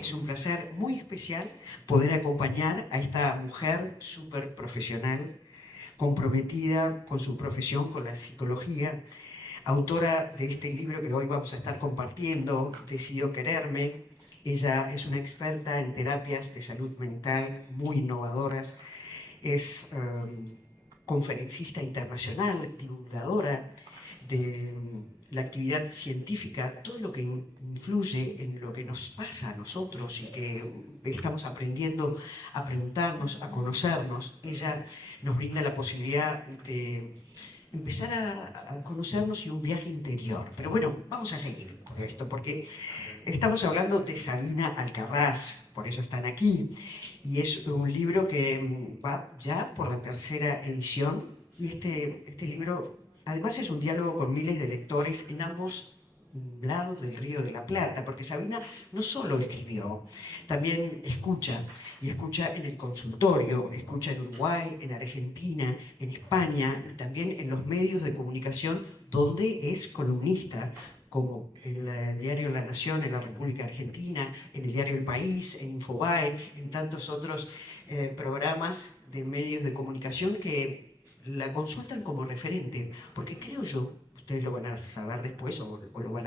es un placer muy especial poder acompañar a esta mujer súper profesional, comprometida con su profesión, con la psicología, autora de este libro que hoy vamos a estar compartiendo, Decido Quererme. Ella es una experta en terapias de salud mental muy innovadoras, es conferencista internacional, divulgadora de la actividad científica, todo lo que influye en lo que nos pasa a nosotros y que estamos aprendiendo a preguntarnos, a conocernos. Ella nos brinda la posibilidad de empezar a conocernos y un viaje interior. Pero bueno, vamos a seguir con esto, porque estamos hablando de Sabina Alcarrás, por eso están aquí, y es un libro que va ya por la tercera edición, y este libro además es un diálogo con miles de lectores en ambos lados del Río de la Plata, porque Sabina no solo escribió, también escucha, y escucha en el consultorio, escucha en Uruguay, en Argentina, en España, y también en los medios de comunicación donde es columnista, como en el diario La Nación, en la República Argentina, en el diario El País, en Infobae, en tantos otros programas de medios de comunicación que la consultan como referente, porque creo yo, ustedes lo van a saber después o lo van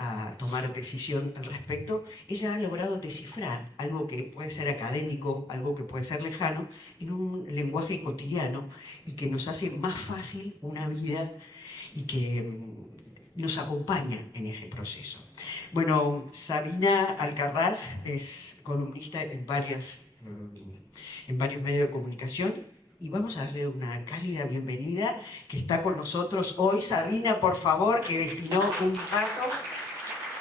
a tomar decisión al respecto, ella ha logrado descifrar algo que puede ser académico, algo que puede ser lejano, en un lenguaje cotidiano y que nos hace más fácil una vida y que nos acompaña en ese proceso. Bueno, Sabina Alcarrás es columnista en varios medios de comunicación y vamos a darle una cálida bienvenida que está con nosotros hoy. Sabina, por favor, que destinó un rato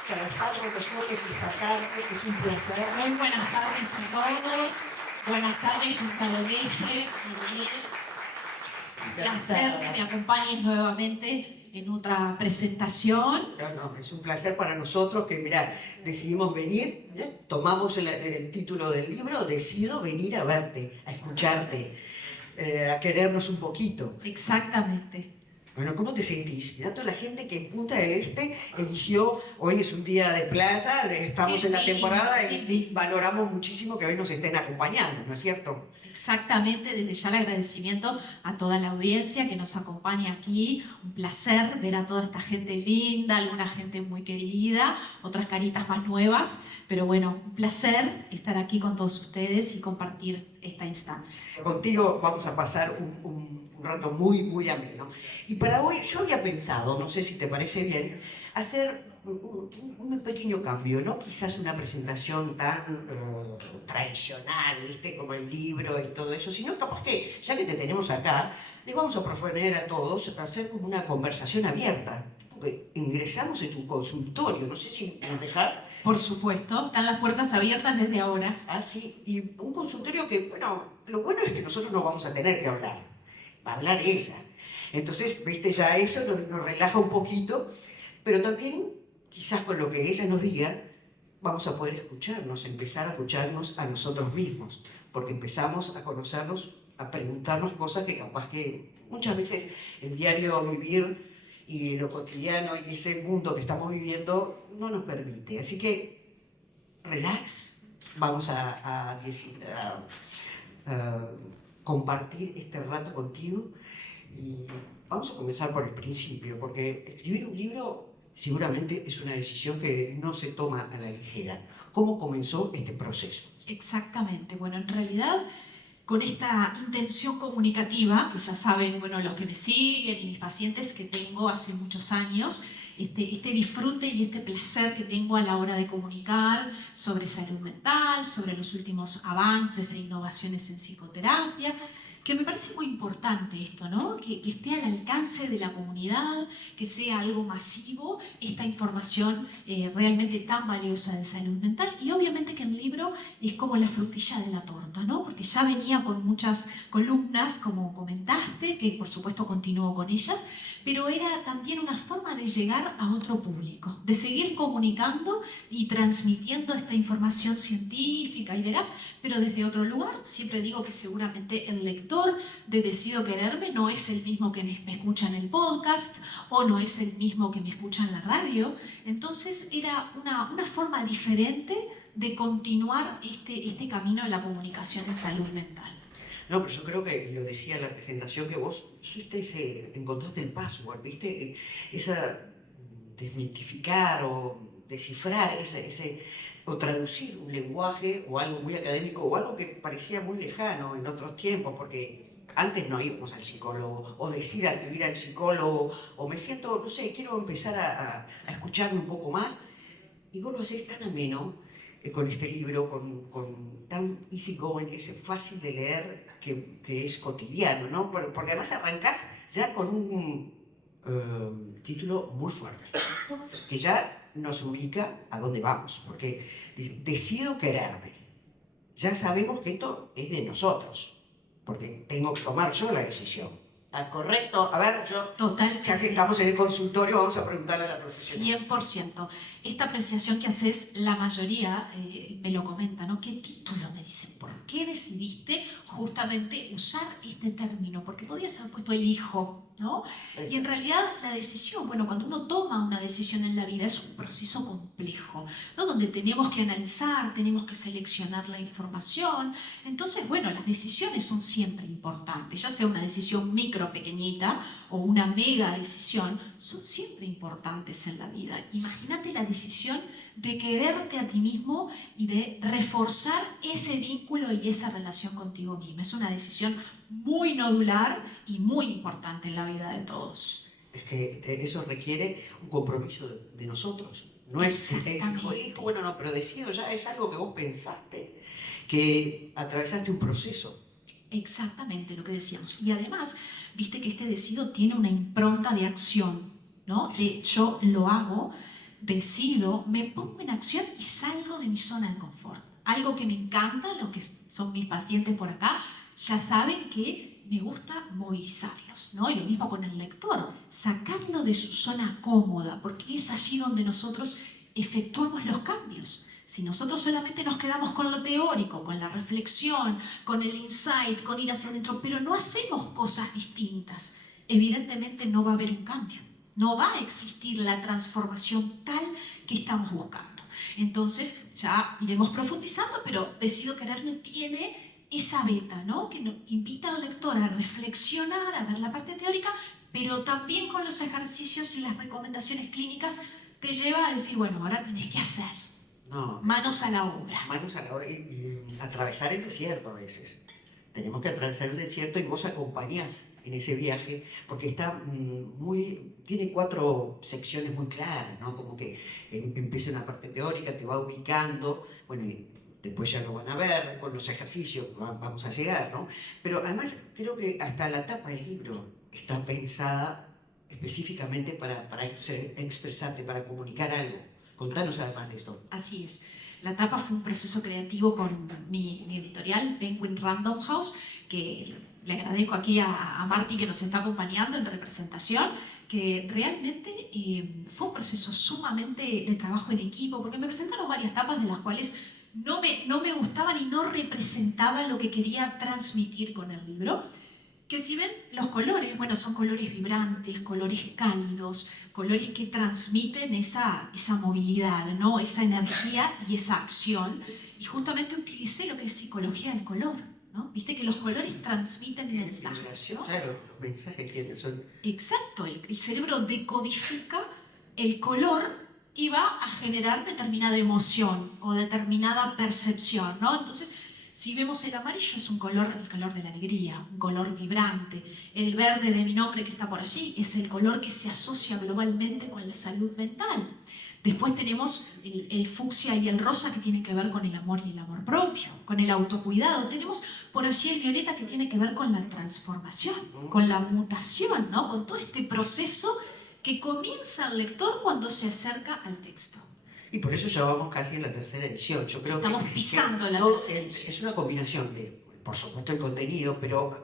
para estar con nosotros y destacarle, que es un placer. Muy buenas tardes a todos. Buenas tardes, Gustavo Leite. Un placer que me acompañes nuevamente en otra presentación. No, es un placer para nosotros que, mira, decidimos venir, tomamos el título del libro, decido venir a verte, a escucharte, a querernos un poquito. Exactamente. Bueno, ¿cómo te sentís? Mirá toda la gente que en Punta del Este eligió, hoy es un día de playa, estamos en la temporada y valoramos muchísimo que hoy nos estén acompañando, ¿no es cierto? Exactamente, desde ya el agradecimiento a toda la audiencia que nos acompaña aquí. Un placer ver a toda esta gente linda, alguna gente muy querida, otras caritas más nuevas, pero bueno, un placer estar aquí con todos ustedes y compartir esta instancia. Contigo vamos a pasar un rato muy, muy ameno. Y para hoy yo había pensado, no sé si te parece bien, hacer un pequeño cambio, ¿no? Quizás una presentación tan tradicional, ¿viste? Como el libro y todo eso, sino capaz que, ya que te tenemos acá, le vamos a proponer a todos hacer como una conversación abierta. Porque ingresamos en tu consultorio, no sé si nos dejás. Por supuesto, están las puertas abiertas desde ahora. Ah, sí, y un consultorio que, bueno, lo bueno es que nosotros no vamos a tener que hablar, va a hablar ella. Entonces, viste, ya eso nos relaja un poquito, pero también, quizás con lo que ella nos diga, vamos a poder escucharnos, empezar a escucharnos a nosotros mismos, porque empezamos a conocernos, a preguntarnos cosas que capaz que muchas veces el diario vivir y lo cotidiano y ese mundo que estamos viviendo no nos permite. Así que, relax, vamos a compartir este rato contigo y vamos a comenzar por el principio, porque escribir un libro seguramente es una decisión que no se toma a la ligera. ¿Cómo comenzó este proceso? Exactamente. Bueno, en realidad, con esta intención comunicativa, que ya saben, bueno, los que me siguen y mis pacientes que tengo hace muchos años, este disfrute y este placer que tengo a la hora de comunicar sobre salud mental, sobre los últimos avances e innovaciones en psicoterapia, que me parece muy importante esto, ¿no? Que esté al alcance de la comunidad, que sea algo masivo, esta información realmente tan valiosa de salud mental. Y obviamente que el libro es como la frutilla de la torta, ¿no? Porque ya venía con muchas columnas, como comentaste, que por supuesto continúo con ellas, pero era también una forma de llegar a otro público, de seguir comunicando y transmitiendo esta información científica y veraz, pero desde otro lugar. Siempre digo que seguramente el lector de Decido Quererme no es el mismo que me escucha en el podcast o no es el mismo que me escucha en la radio. Entonces era una forma diferente de continuar este camino de la comunicación en salud mental. No, pero yo creo que lo decía en la presentación que vos hiciste, encontraste el password, ¿viste? Esa desmitificar o descifrar o traducir un lenguaje o algo muy académico o algo que parecía muy lejano en otros tiempos, porque antes no íbamos al psicólogo, o decir ir al psicólogo, o me siento, no sé, quiero empezar a escucharme un poco más, y vos lo hacés tan ameno con este libro, con tan easy going, es fácil de leer, que es cotidiano, ¿no? Porque además arrancás ya con un título muy fuerte, que ya nos ubica a dónde vamos, porque dice, decido quererme. Ya sabemos que esto es de nosotros, porque tengo que tomar yo la decisión. ¿Está correcto? A ver, Totalmente. ya que estamos en el consultorio, vamos a preguntarle a la profesional. 100%. Esta apreciación que haces, la mayoría me lo comenta, ¿no? ¿Qué título? Me dicen, ¿por qué decidiste justamente usar este término? Porque podías haber puesto el hijo, ¿no? Y en realidad la decisión, bueno, cuando uno toma una decisión en la vida es un proceso complejo, ¿no? Donde tenemos que analizar, tenemos que seleccionar la información. Entonces, bueno, las decisiones son siempre importantes, ya sea una decisión micro, pequeñita, o una mega decisión, son siempre importantes en la vida. Imagínate la decisión de quererte a ti mismo y de reforzar ese vínculo y esa relación contigo mismo. Es una decisión muy nodular y muy importante en la vida de todos. Es que eso requiere un compromiso de nosotros. No es, hijo, bueno, no, pero decido ya, es algo que vos pensaste, que atravesaste un proceso. Exactamente lo que decíamos. Y además, viste que este decido tiene una impronta de acción, ¿no? De yo lo hago, decido, me pongo en acción y salgo de mi zona de confort. Algo que me encanta, lo que son mis pacientes por acá, ya saben que me gusta movilizarlos, ¿no? Y lo mismo con el lector, sacarlo de su zona cómoda, porque es allí donde nosotros efectuamos los cambios. Si nosotros solamente nos quedamos con lo teórico, con la reflexión, con el insight, con ir hacia adentro, pero no hacemos cosas distintas, evidentemente no va a haber un cambio. No va a existir la transformación tal que estamos buscando. Entonces ya iremos profundizando, pero Decido Quererme tiene esa beta, ¿no? Que nos invita al lector a reflexionar, a ver la parte teórica, pero también con los ejercicios y las recomendaciones clínicas te lleva a decir, bueno, ahora tenés que hacer. No, manos a la obra. Manos a la obra y atravesar el desierto a veces. Tenemos que atravesar el desierto y vos acompañás en ese viaje, porque está tiene 4 secciones muy claras, ¿no? Como que empieza una parte teórica, te va ubicando, bueno, y después ya lo van a ver, con los ejercicios vamos a llegar, ¿no? Pero además creo que hasta la tapa del libro está pensada específicamente para expresarte, para comunicar algo. Contanos además de esto. Así es. La tapa fue un proceso creativo con mi editorial, Penguin Random House, que le agradezco aquí a Marti que nos está acompañando en representación, que realmente fue un proceso sumamente de trabajo en equipo, porque me presentaron varias tapas de las cuales no me gustaban y no representaban lo que quería transmitir con el libro. Que si ven los colores, bueno, son colores vibrantes, colores cálidos, colores que transmiten esa movilidad, ¿no? Esa energía y esa acción. Y justamente utilicé lo que es psicología del color, ¿no? Viste que los colores transmiten mensajes, ¿no? Claro, los mensajes que son... Exacto, el cerebro decodifica el color y va a generar determinada emoción o determinada percepción, ¿no? Entonces, si vemos el amarillo es el color de la alegría, un color vibrante. El verde de mi nombre que está por allí es el color que se asocia globalmente con la salud mental. Después tenemos el fucsia y el rosa que tienen que ver con el amor y el amor propio, con el autocuidado. Tenemos por allí el violeta que tiene que ver con la transformación, con la mutación, ¿no? Con todo este proceso que comienza el lector cuando se acerca al texto. Y por eso ya vamos casi en la 3ª edición. Yo creo Estamos pisando la 3ª edición. Es una combinación de, por supuesto, el contenido, pero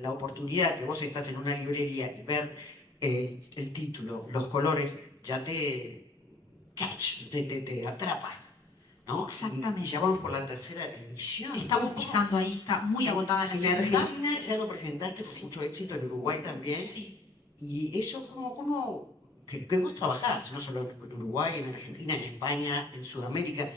la oportunidad que vos estás en una librería y ver el título, los colores, ya te atrapa, ¿no? Exactamente. Y ya vamos por la 3ª edición. Estamos pisando ahí, está muy agotada la segunda. En Argentina ya lo presentaste con mucho éxito, en Uruguay también. Sí. Y eso que vos trabajás, no solo en Uruguay, en Argentina, en España, en Sudamérica,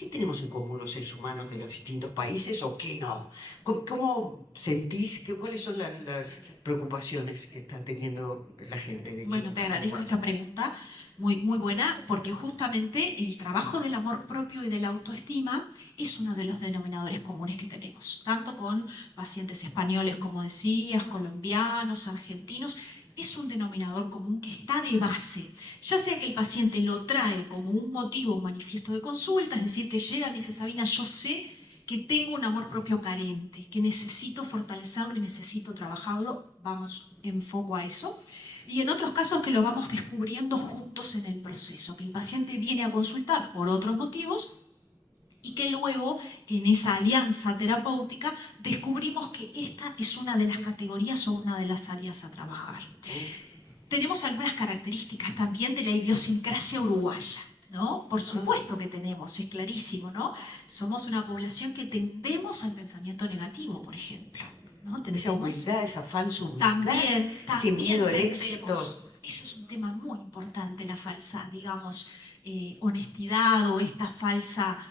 ¿Qué tenemos en común los seres humanos de los distintos países o qué no? ¿Cómo sentís, cuáles son las preocupaciones que está teniendo la gente? Bueno, te agradezco esta pregunta, muy buena, porque justamente el trabajo del amor propio y de la autoestima es uno de los denominadores comunes que tenemos, tanto con pacientes españoles, como decías, colombianos, argentinos. Es un denominador común que está de base, ya sea que el paciente lo trae como un motivo, un manifiesto de consulta, es decir, que llega y me dice, Sabina, yo sé que tengo un amor propio carente, que necesito fortalecerlo y necesito trabajarlo, vamos, enfoco a eso. Y en otros casos que lo vamos descubriendo juntos en el proceso, que el paciente viene a consultar por otros motivos y que luego en esa alianza terapéutica descubrimos que esta es una de las categorías o una de las áreas a trabajar. Tenemos algunas características también de la idiosincrasia uruguaya, ¿no? Por supuesto que tenemos, es clarísimo, ¿no? Somos una población que tendemos al pensamiento negativo, por ejemplo, ¿no? Esa humildad, esa falsa humildad, también ese miedo al tendemos. éxito. Eso es un tema muy importante, la falsa, digamos, honestidad o esta falsa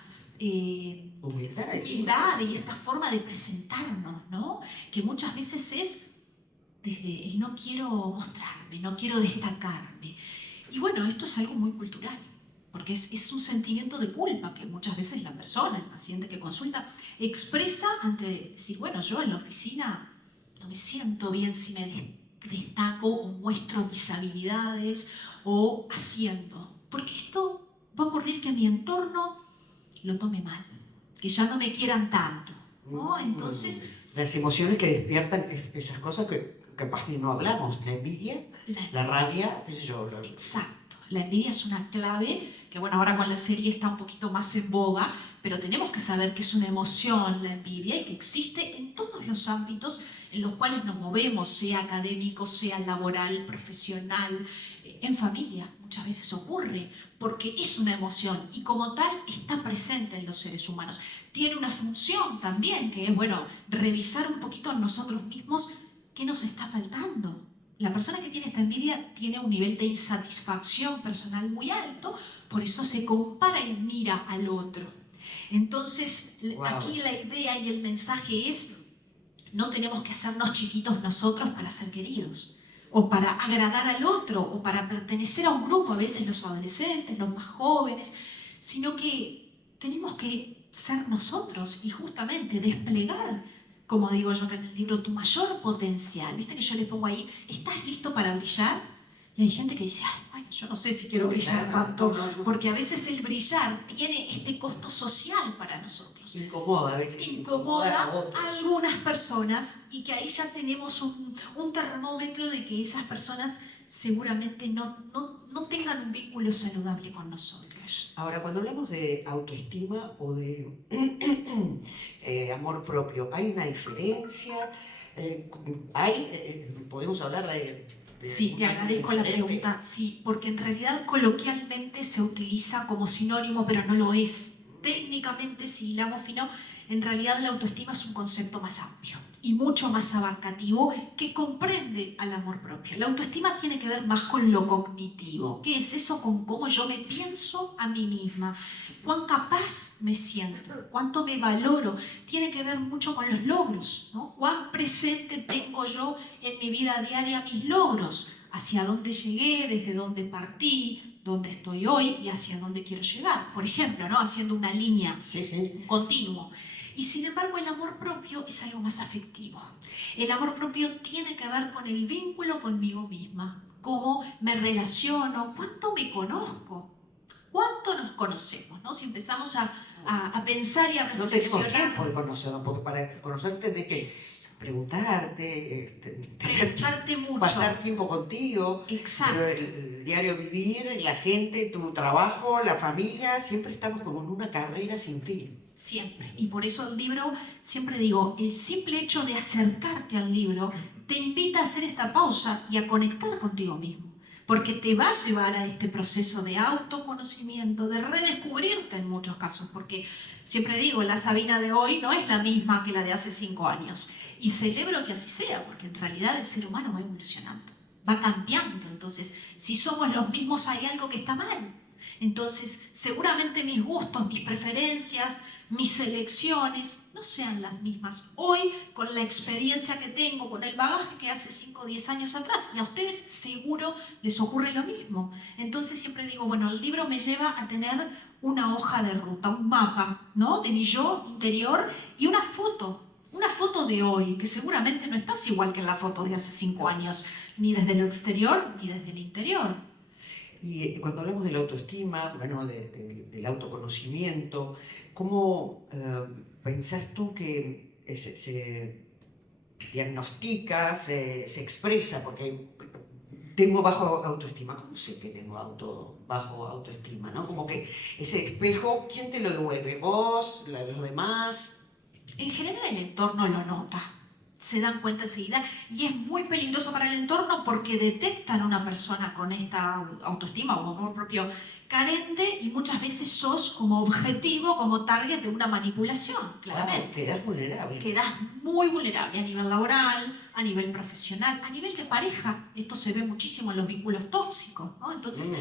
humildad y esta forma de presentarnos, ¿no? Que muchas veces es desde el no quiero mostrarme, no quiero destacarme. Y bueno, esto es algo muy cultural, porque es un sentimiento de culpa que muchas veces la persona, el paciente que consulta, expresa ante decir, bueno, yo en la oficina no me siento bien si me destaco o muestro mis habilidades o haciendo, porque esto va a ocurrir que mi entorno lo tome mal, que ya no me quieran tanto, ¿no? Entonces, las emociones que despiertan esas cosas que capaz ni no hablamos, la envidia, la rabia, qué sé yo. Exacto, la envidia es una clave que bueno, ahora con la serie está un poquito más en boga, pero tenemos que saber que es una emoción la envidia y que existe en todos los ámbitos en los cuales nos movemos, sea académico, sea laboral, profesional, en familia. Muchas veces ocurre porque es una emoción y como tal está presente en los seres humanos. Tiene una función también que es, bueno, revisar un poquito en nosotros mismos qué nos está faltando. La persona que tiene esta envidia tiene un nivel de insatisfacción personal muy alto, por eso se compara y mira al otro. Entonces, aquí la idea y el mensaje es, no tenemos que hacernos chiquitos nosotros para ser queridos, o para agradar al otro, o para pertenecer a un grupo, a veces los adolescentes, los más jóvenes, sino que tenemos que ser nosotros y justamente desplegar, como digo yo en el libro, tu mayor potencial. ¿Viste que yo le pongo ahí, ¿estás listo para brillar? Y hay gente que dice, ay, yo no sé si quiero brillar tanto, porque a veces el brillar tiene este costo social para nosotros. Incomoda a veces. Incomoda a algunas personas y que ahí ya tenemos un termómetro de que esas personas seguramente no tengan un vínculo saludable con nosotros. Ahora, cuando hablamos de autoestima o de amor propio, ¿hay una diferencia? ¿Podemos hablar de sí, te agradezco la pregunta. Sí, porque en realidad coloquialmente se utiliza como sinónimo, pero no lo es. Técnicamente, si hilamos fino, en realidad la autoestima es un concepto más amplio y mucho más abarcativo que comprende al amor propio. La autoestima tiene que ver más con lo cognitivo. ¿Qué es eso? Con cómo yo me pienso a mí misma, cuán capaz me siento, cuánto me valoro. Tiene que ver mucho con los logros, ¿no? Cuán presente tengo yo en mi vida diaria mis logros, hacia dónde llegué, desde dónde partí, dónde estoy hoy y hacia dónde quiero llegar. Por ejemplo, ¿no? Haciendo una línea continuo. Y sin embargo, el amor propio es algo más afectivo. El amor propio tiene que ver con el vínculo conmigo misma. Cómo me relaciono, cuánto me conozco, cuánto nos conocemos, ¿no? Si empezamos a pensar y a reflexionar. No tenemos tiempo de conocernos, porque para conocerte de que preguntarte mucho, pasar tiempo contigo. Exacto. Pero el diario vivir, la gente, tu trabajo, la familia, siempre estamos como en una carrera sin fin. Siempre. Y por eso el libro, siempre digo, el simple hecho de acercarte al libro te invita a hacer esta pausa y a conectar contigo mismo. Porque te va a llevar a este proceso de autoconocimiento, de redescubrirte en muchos casos. Porque siempre digo, la Sabina de hoy no es la misma que la de hace 5 años. Y celebro que así sea, porque en realidad el ser humano va evolucionando, va cambiando. Entonces, si somos los mismos hay algo que está mal. Entonces, seguramente mis gustos, mis preferencias, mis elecciones no sean las mismas hoy con la experiencia que tengo, con el bagaje que hace 5 o 10 años atrás. Y a ustedes seguro les ocurre lo mismo. Entonces siempre digo, bueno, el libro me lleva a tener una hoja de ruta, un mapa, ¿no?, de mi yo interior y una foto de hoy, que seguramente no estás igual que en la foto de hace 5 años, ni desde lo exterior ni desde el interior. Y cuando hablamos de la autoestima, bueno, del autoconocimiento, ¿cómo pensás tú que se diagnostica, se expresa? Porque tengo bajo autoestima. ¿Cómo sé que tengo bajo autoestima? ¿No? Como que ese espejo, ¿quién te lo devuelve? ¿Vos? ¿Los demás? En general el entorno lo nota, se dan cuenta enseguida y es muy peligroso para el entorno porque detectan a una persona con esta autoestima o amor propio carente y muchas veces sos como objetivo, como target de una manipulación, claramente. Wow, quedás vulnerable. Quedás muy vulnerable a nivel laboral, a nivel profesional, a nivel de pareja. Esto se ve muchísimo en los vínculos tóxicos, ¿no? Entonces,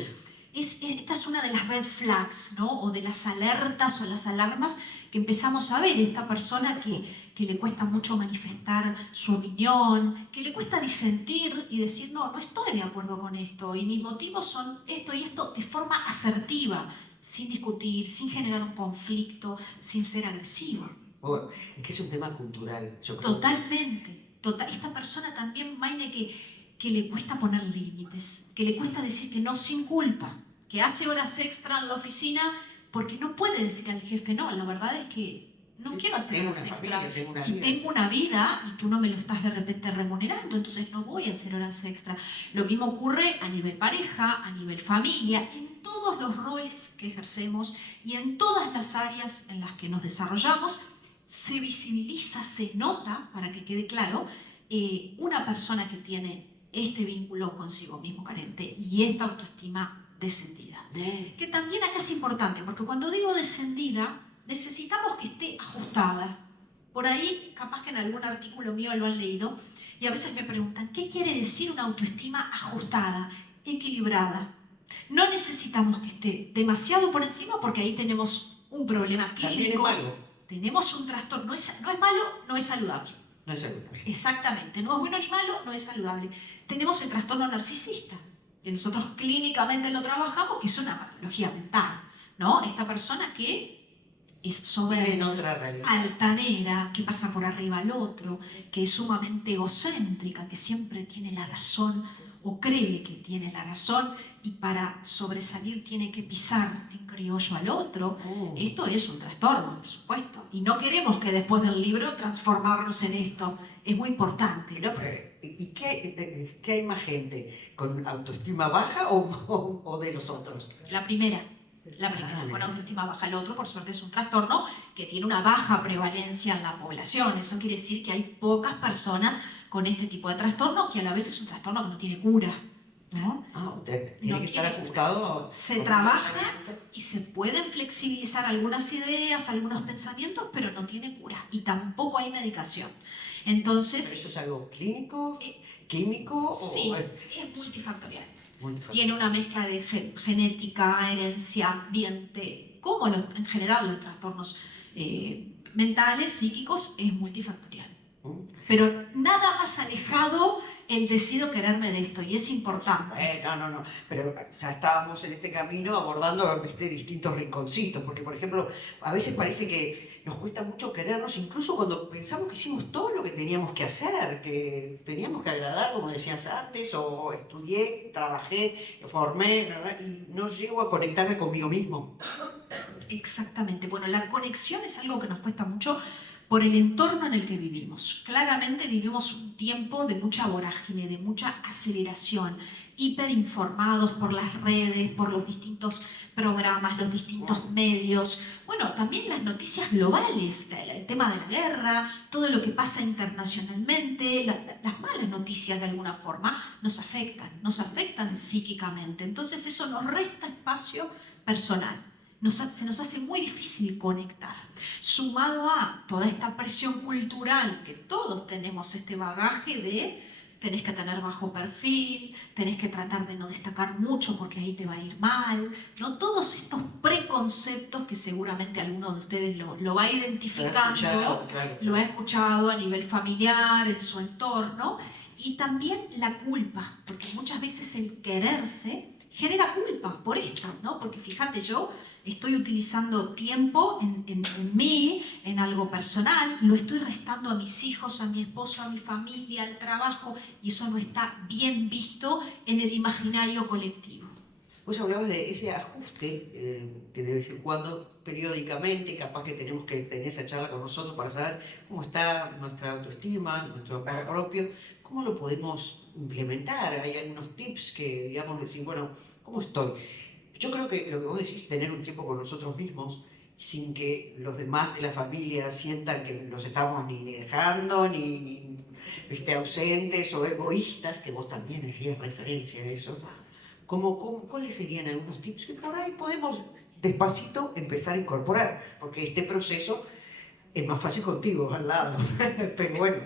esta es una de las red flags, ¿no?, o de las alertas o las alarmas que empezamos a ver. Esta persona que le cuesta mucho manifestar su opinión, que le cuesta disentir y decir, no estoy de acuerdo con esto y mis motivos son esto y esto, de forma asertiva, sin discutir, sin generar un conflicto, sin ser agresivo. Bueno, es que es un tema cultural, yo creo. Totalmente. Esta persona también, Maine, que le cuesta poner límites, que le cuesta decir que no sin culpa, que hace horas extra en la oficina porque no puede decir al jefe, no, la verdad es que no quiero hacer horas extra y tengo una vida y tú no me lo estás de repente remunerando, entonces no voy a hacer horas extra. Lo mismo ocurre a nivel pareja, a nivel familia, en todos los roles que ejercemos y en todas las áreas en las que nos desarrollamos. Se visibiliza, se nota, para que quede claro, una persona que tiene este vínculo consigo mismo carente y esta autoestima descendida. Que también acá es importante, porque cuando digo descendida, necesitamos que esté ajustada. Por ahí, capaz que en algún artículo mío lo han leído, y a veces me preguntan, ¿qué quiere decir una autoestima ajustada, equilibrada? No necesitamos que esté demasiado por encima, porque ahí tenemos un problema clínico. También es malo. Tenemos un trastorno, no es malo, no es saludable. No es saludable. Exactamente, no es bueno ni malo, no es saludable. Tenemos el trastorno narcisista, que nosotros clínicamente lo trabajamos, que es una patología mental, ¿no? Esta persona que es soberbia, altanera, que pasa por arriba al otro, que es sumamente egocéntrica, que siempre tiene la razón o cree que tiene la razón y para sobresalir tiene que pisar en criollo al otro. Esto es un trastorno, por supuesto, y no queremos que después del libro transformarnos en esto. Es muy importante. No, pero, ¿y qué hay más gente? ¿Con autoestima baja o de los otros? La primera, con autoestima baja. El otro, por suerte, es un trastorno que tiene una baja prevalencia en la población. Eso quiere decir que hay pocas personas con este tipo de trastorno, que a la vez es un trastorno que no tiene cura, ¿no? Tiene que estar ajustado. Se trabaja y se pueden flexibilizar algunas ideas, algunos pensamientos, pero no tiene cura y tampoco hay medicación. Entonces, ¿pero eso es algo clínico, químico? Sí, es multifactorial. Tiene una mezcla de genética, herencia, ambiente, como en general los trastornos mentales, psíquicos, es multifactorial. Pero nada más alejado el decido quererme de esto, y es importante. No, pero ya estábamos en este camino abordando distintos rinconcitos, porque por ejemplo, a veces parece que nos cuesta mucho querernos, incluso cuando pensamos que hicimos todo lo que teníamos que hacer, que teníamos que agradar, como decías antes, o estudié, trabajé, formé, y no llego a conectarme conmigo mismo. Exactamente. Bueno, la conexión es algo que nos cuesta mucho por el entorno en el que vivimos. Claramente vivimos un tiempo de mucha vorágine, de mucha aceleración, hiperinformados por las redes, por los distintos programas, los distintos medios. Bueno, también las noticias globales, el tema de la guerra, todo lo que pasa internacionalmente, las malas noticias de alguna forma nos afectan psíquicamente. Entonces eso nos resta espacio personal. Se nos hace muy difícil conectar. Sumado a toda esta presión cultural, que todos tenemos este bagaje de tenés que tener bajo perfil, tenés que tratar de no destacar mucho porque ahí te va a ir mal, ¿no? Todos estos preconceptos que seguramente alguno de ustedes lo va identificando, lo ha escuchado a nivel familiar, en su entorno, y también la culpa, porque muchas veces el quererse genera culpa por esto, ¿no? Porque fíjate, yo estoy utilizando tiempo en mí, en algo personal, lo estoy restando a mis hijos, a mi esposo, a mi familia, al trabajo, y eso no está bien visto en el imaginario colectivo. Vos hablabas de ese ajuste que de vez en cuando, periódicamente, capaz que tenemos que tener esa charla con nosotros para saber cómo está nuestra autoestima, nuestro amor propio, cómo lo podemos implementar. Hay algunos tips que, digamos, decir, bueno, ¿cómo estoy? Yo creo que lo que vos decís, tener un tiempo con nosotros mismos, sin que los demás de la familia sientan que los estamos ni dejando, ni ¿viste? Ausentes o egoístas, que vos también hacías referencia a eso. ¿Cuáles serían algunos tips que por ahí podemos despacito empezar a incorporar? Porque este proceso es más fácil contigo al lado, pero bueno,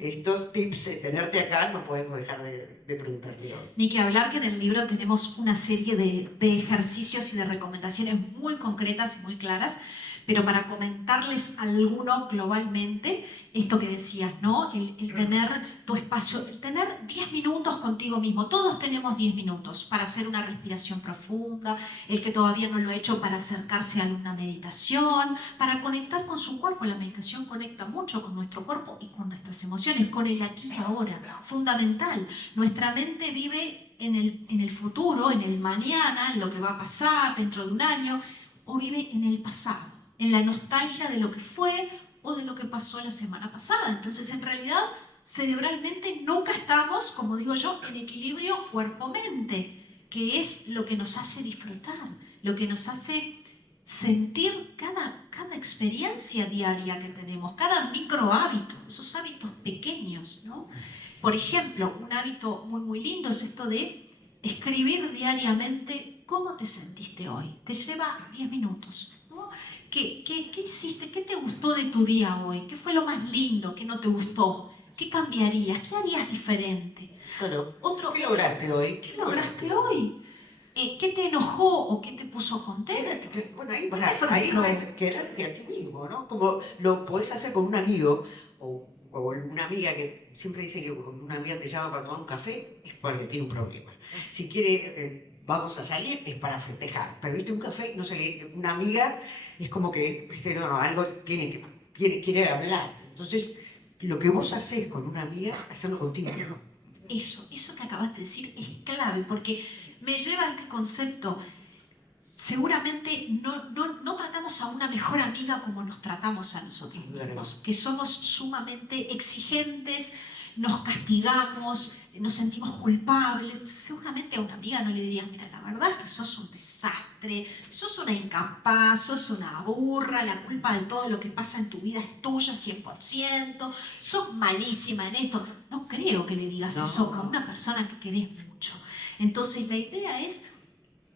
estos tips de tenerte acá no podemos dejar de preguntarte. Ni que hablar que en el libro tenemos una serie de ejercicios y de recomendaciones muy concretas y muy claras, pero para comentarles alguno globalmente, esto que decías, ¿no? El tener tu espacio, el tener 10 minutos contigo mismo. Todos tenemos 10 minutos para hacer una respiración profunda, el que todavía no lo ha hecho para acercarse a una meditación, para conectar con su cuerpo. La meditación conecta mucho con nuestro cuerpo y con nuestras emociones, con el aquí y ahora, fundamental. Nuestra mente vive en el futuro, en el mañana, en lo que va a pasar dentro de un año, o vive en el pasado, en la nostalgia de lo que fue o de lo que pasó la semana pasada. Entonces, en realidad, cerebralmente nunca estamos, como digo yo, en equilibrio cuerpo-mente, que es lo que nos hace disfrutar, lo que nos hace sentir cada experiencia diaria que tenemos, cada micro hábito, esos hábitos pequeños, ¿no? Por ejemplo, un hábito muy, muy lindo es esto de escribir diariamente cómo te sentiste hoy. Te lleva 10 minutos, ¿no? ¿Qué hiciste? ¿Qué te gustó de tu día hoy? ¿Qué fue lo más lindo? ¿Qué no te gustó? ¿Qué cambiarías? ¿Qué harías diferente? Bueno, ¿qué lograste hoy? ¿Qué lograste hoy? ¿Qué te enojó o qué te puso contento? Bueno, ahí vas a quedarte a ti mismo, ¿no? Como lo podés hacer con un amigo o una amiga que siempre dice que cuando una amiga te llama para tomar un café es porque tiene un problema. Si quiere, vamos a salir, es para festejar. Pero viste, un café, no salir, una amiga es como que, viste, no, algo quiere hablar. Entonces, lo que vos haces con una amiga, hacerlo contigo. Eso que acabas de decir es clave, porque me lleva a este concepto. Seguramente no tratamos a una mejor amiga como nos tratamos a nosotros mismos, que somos sumamente exigentes, nos castigamos, nos sentimos culpables. Seguramente a una amiga no le dirías, mira, la verdad es que sos un desastre, sos una incapaz, sos una burra, la culpa de todo lo que pasa en tu vida es tuya 100%, sos malísima en esto. No creo que le digas eso a una persona que querés mucho. Entonces la idea es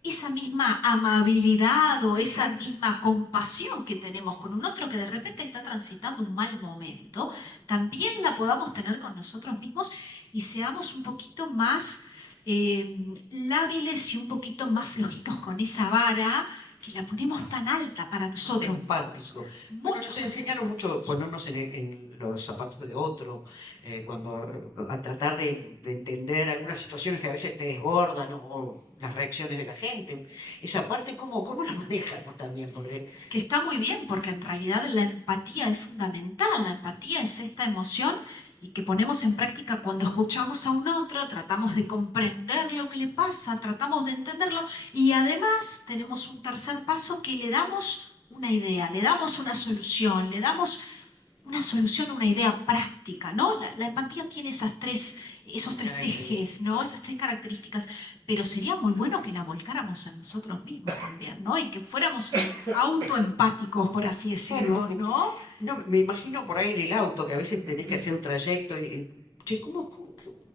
esa misma amabilidad o esa misma compasión que tenemos con un otro que de repente está transitando un mal momento, también la podamos tener con nosotros mismos y seamos un poquito más lábiles y un poquito más flojitos con esa vara que la ponemos tan alta para nosotros. Empático. Bueno, nos enseñaron mucho ponernos en los zapatos de otro, a tratar de entender algunas situaciones que a veces te desbordan o las reacciones de la gente. Esa parte, ¿cómo la manejamos también? Porque que está muy bien, porque en realidad la empatía es fundamental. La empatía es esta emoción y que ponemos en práctica cuando escuchamos a un otro, tratamos de comprender lo que le pasa, tratamos de entenderlo y además tenemos un tercer paso que le damos una idea, le damos una solución, una idea práctica, ¿no? La empatía tiene esos tres ejes, ¿no? Esas tres características, pero sería muy bueno que la volcáramos a nosotros mismos también, ¿no? Y que fuéramos autoempáticos, por así decirlo, ¿no? No, me imagino por ahí en el auto, que a veces tenés que hacer un trayecto y che, ¿cómo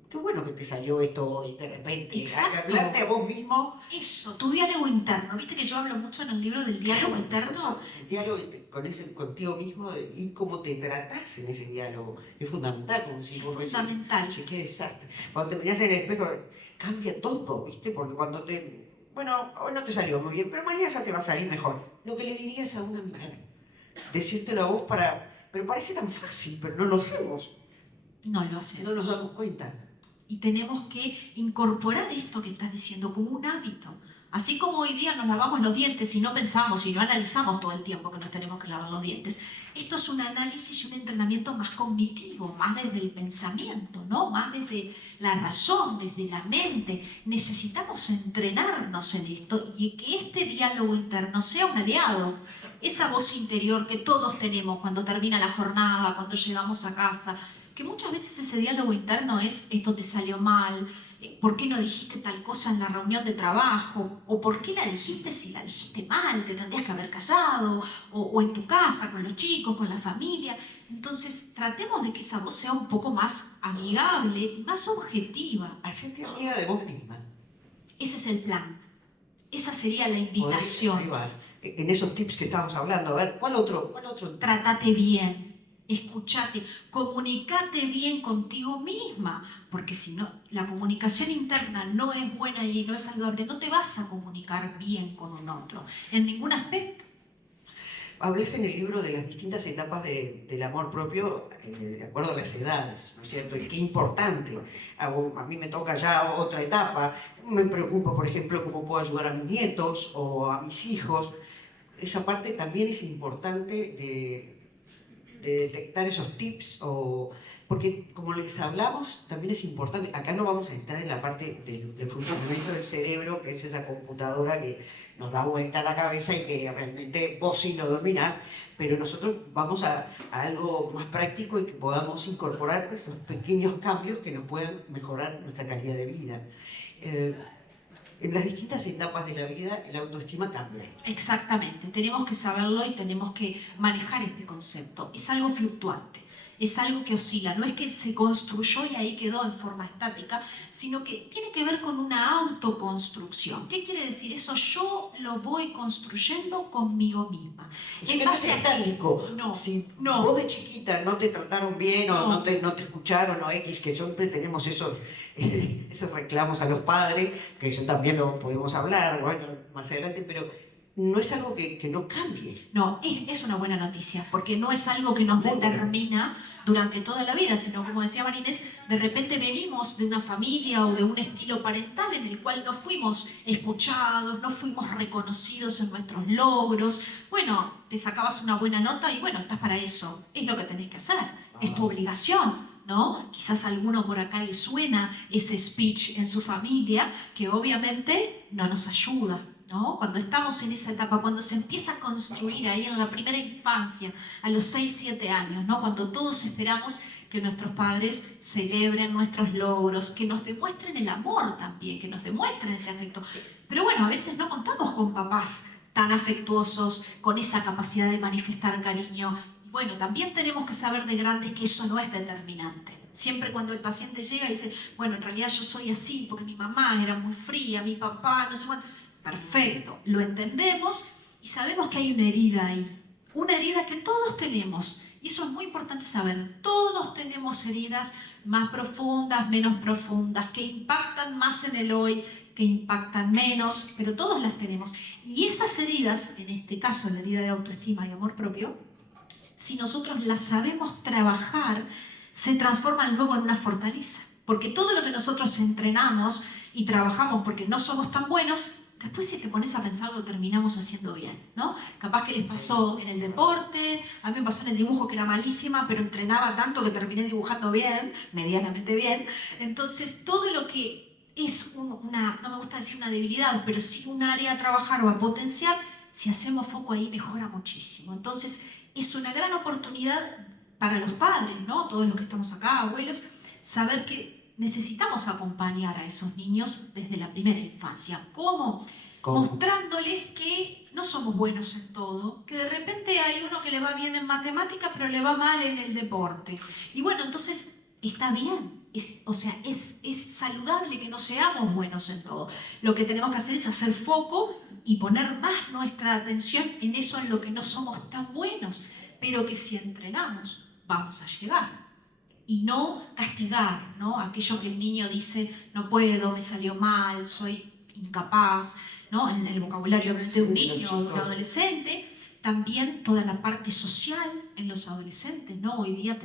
qué bueno que te salió esto hoy, de repente. Exacto. Hablarte a vos mismo. Eso, tu diálogo interno. ¿Viste que yo hablo mucho en el libro del diálogo interno? El diálogo contigo mismo y cómo te tratás en ese diálogo. Es fundamental, como si Es vos decís, fundamental. che, qué desastre. Cuando te mirás en el espejo, cambia todo, ¿viste? Porque cuando bueno, hoy no te salió muy bien, pero mañana ya te va a salir mejor. Lo que le dirías a una mujer, decírtelo a vos pero parece tan fácil, pero no lo hacemos. No lo hacemos. No nos damos cuenta. Y tenemos que incorporar esto que estás diciendo como un hábito. Así como hoy día nos lavamos los dientes y no pensamos y no analizamos todo el tiempo que nos tenemos que lavar los dientes. Esto es un análisis y un entrenamiento más cognitivo, más desde el pensamiento, ¿no? Más desde la razón, desde la mente. Necesitamos entrenarnos en esto y que este diálogo interno sea un aliado. Esa voz interior que todos tenemos cuando termina la jornada, cuando llegamos a casa, que muchas veces ese diálogo interno es esto te salió mal, ¿por qué no dijiste tal cosa en la reunión de trabajo? ¿O por qué la dijiste si la dijiste mal? Te tendrías que haber callado, o en tu casa, con los chicos, con la familia. Entonces tratemos de que esa voz sea un poco más amigable y más objetiva. Hacete amiga de vos misma. Ese es el plan. Esa sería la invitación. En esos tips que estábamos hablando, a ver, ¿cuál otro? Trátate bien. Escuchate, comunicate bien contigo misma, porque si no, la comunicación interna no es buena y no es saludable, no te vas a comunicar bien con un otro, en ningún aspecto. Hablas en el libro de las distintas etapas del amor propio, de acuerdo a las edades, ¿no es cierto? Y qué importante. A mí me toca ya otra etapa. Me preocupa, por ejemplo, cómo puedo ayudar a mis nietos o a mis hijos. Esa parte también es importante de detectar esos tips, porque como les hablamos, también es importante, acá no vamos a entrar en la parte del funcionamiento del cerebro, que es esa computadora que nos da vuelta la cabeza y que realmente vos sí lo dominás, pero nosotros vamos a algo más práctico y que podamos incorporar esos pequeños cambios que nos puedan mejorar nuestra calidad de vida. En las distintas etapas de la vida, la autoestima cambia. Exactamente, tenemos que saberlo y tenemos que manejar este concepto. Es algo fluctuante, es algo que oscila, no es que se construyó y ahí quedó en forma estática, sino que tiene que ver con una autoconstrucción. ¿Qué quiere decir eso? Yo lo voy construyendo conmigo misma. Es que no es estático. No, si no. Vos de chiquita no te trataron bien o no te escucharon o X, que siempre tenemos esos reclamos a los padres, que eso también lo podemos hablar, bueno, más adelante, pero no es algo que no cambie. No, es una buena noticia, porque no es algo que nos determina durante toda la vida, sino, como decía Marinés, de repente venimos de una familia o de un estilo parental en el cual no fuimos escuchados, no fuimos reconocidos en nuestros logros. Bueno, te sacabas una buena nota y bueno, estás para eso, es lo que tenés que hacer, es tu obligación, ¿no? Quizás a alguno por acá le suena ese speech en su familia que obviamente no nos ayuda, ¿no? Cuando estamos en esa etapa, cuando se empieza a construir ahí en la primera infancia, a los 6, 7 años, ¿no? Cuando todos esperamos que nuestros padres celebren nuestros logros, que nos demuestren el amor también, que nos demuestren ese afecto. Pero bueno, a veces no contamos con papás tan afectuosos, con esa capacidad de manifestar cariño. Bueno, también tenemos que saber de grandes que eso no es determinante. Siempre cuando el paciente llega y dice, bueno, en realidad yo soy así porque mi mamá era muy fría, mi papá, no sé cuánto. Perfecto, lo entendemos y sabemos que hay una herida ahí. Una herida que todos tenemos. Y eso es muy importante saber. Todos tenemos heridas más profundas, menos profundas, que impactan más en el hoy, que impactan menos, pero todos las tenemos. Y esas heridas, en este caso la herida de autoestima y amor propio, si nosotros las sabemos trabajar, se transforman luego en una fortaleza. Porque todo lo que nosotros entrenamos y trabajamos porque no somos tan buenos, después si te pones a pensar lo terminamos haciendo bien, ¿no? Capaz que les pasó en el deporte, a mí me pasó en el dibujo que era malísima, pero entrenaba tanto que terminé dibujando bien, medianamente bien. Entonces todo lo que es no me gusta decir una debilidad, pero sí un área a trabajar o a potenciar, si hacemos foco ahí mejora muchísimo. Entonces es una gran oportunidad para los padres, ¿no? Todos los que estamos acá, abuelos, saber que necesitamos acompañar a esos niños desde la primera infancia. ¿Cómo? Mostrándoles que no somos buenos en todo, que de repente hay uno que le va bien en matemáticas, pero le va mal en el deporte. Y bueno, entonces está bien. O sea, es saludable que no seamos buenos en todo. Lo que tenemos que hacer es hacer foco y poner más nuestra atención en eso en lo que no somos tan buenos, pero que si entrenamos vamos a llegar. Y no castigar, ¿no? Aquello que el niño dice, no puedo, me salió mal, soy incapaz, ¿no? En el vocabulario de un niño o de un adolescente. También toda la parte social en los adolescentes, ¿no? Hoy día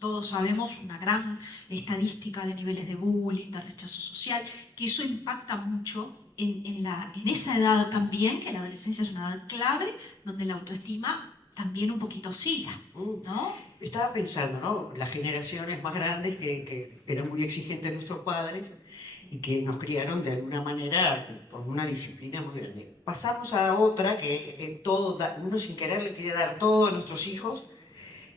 todos sabemos, una gran estadística de niveles de bullying, de rechazo social, que eso impacta mucho en esa edad también, que la adolescencia es una edad clave, donde la autoestima también un poquito oscila, ¿no? Estaba pensando, ¿no? Las generaciones más grandes que eran muy exigentes nuestros padres y que nos criaron de alguna manera con una disciplina muy grande. Pasamos a otra que uno sin querer le quiere dar todo a nuestros hijos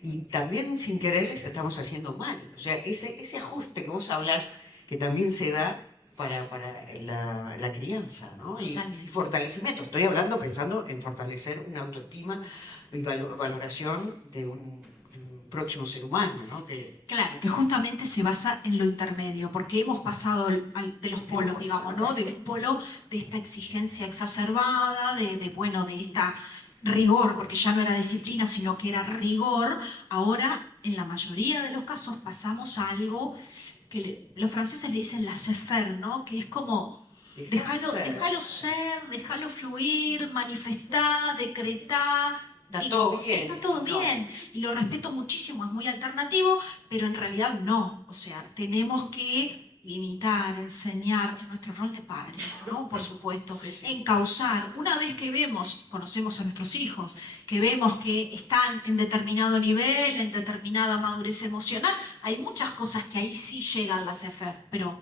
y también sin querer les estamos haciendo mal. O sea, ese ajuste que vos hablás, que también se da para la crianza, ¿no? Y fortalecimiento. Estoy hablando pensando en fortalecer una autoestima y valoración de un próximo ser humano, ¿no? Claro, que justamente se basa en lo intermedio, porque hemos pasado de los polos, digamos, ¿no? Del polo de esta exigencia exacerbada, de esta rigor, porque ya no era disciplina, sino que era rigor. Ahora, en la mayoría de los casos, pasamos a algo que los franceses le dicen laissez-faire, ¿no? Que es como déjalo ser, déjalo fluir, manifestar, decretar. Está todo bien. Está todo bien. Y lo respeto muchísimo, es muy alternativo, pero en realidad no. O sea, tenemos que limitar, enseñar en nuestro rol de padres, ¿no? Por supuesto, encauzar. Una vez que conocemos a nuestros hijos, que vemos que están en determinado nivel, en determinada madurez emocional, hay muchas cosas que ahí sí llegan las EFER, pero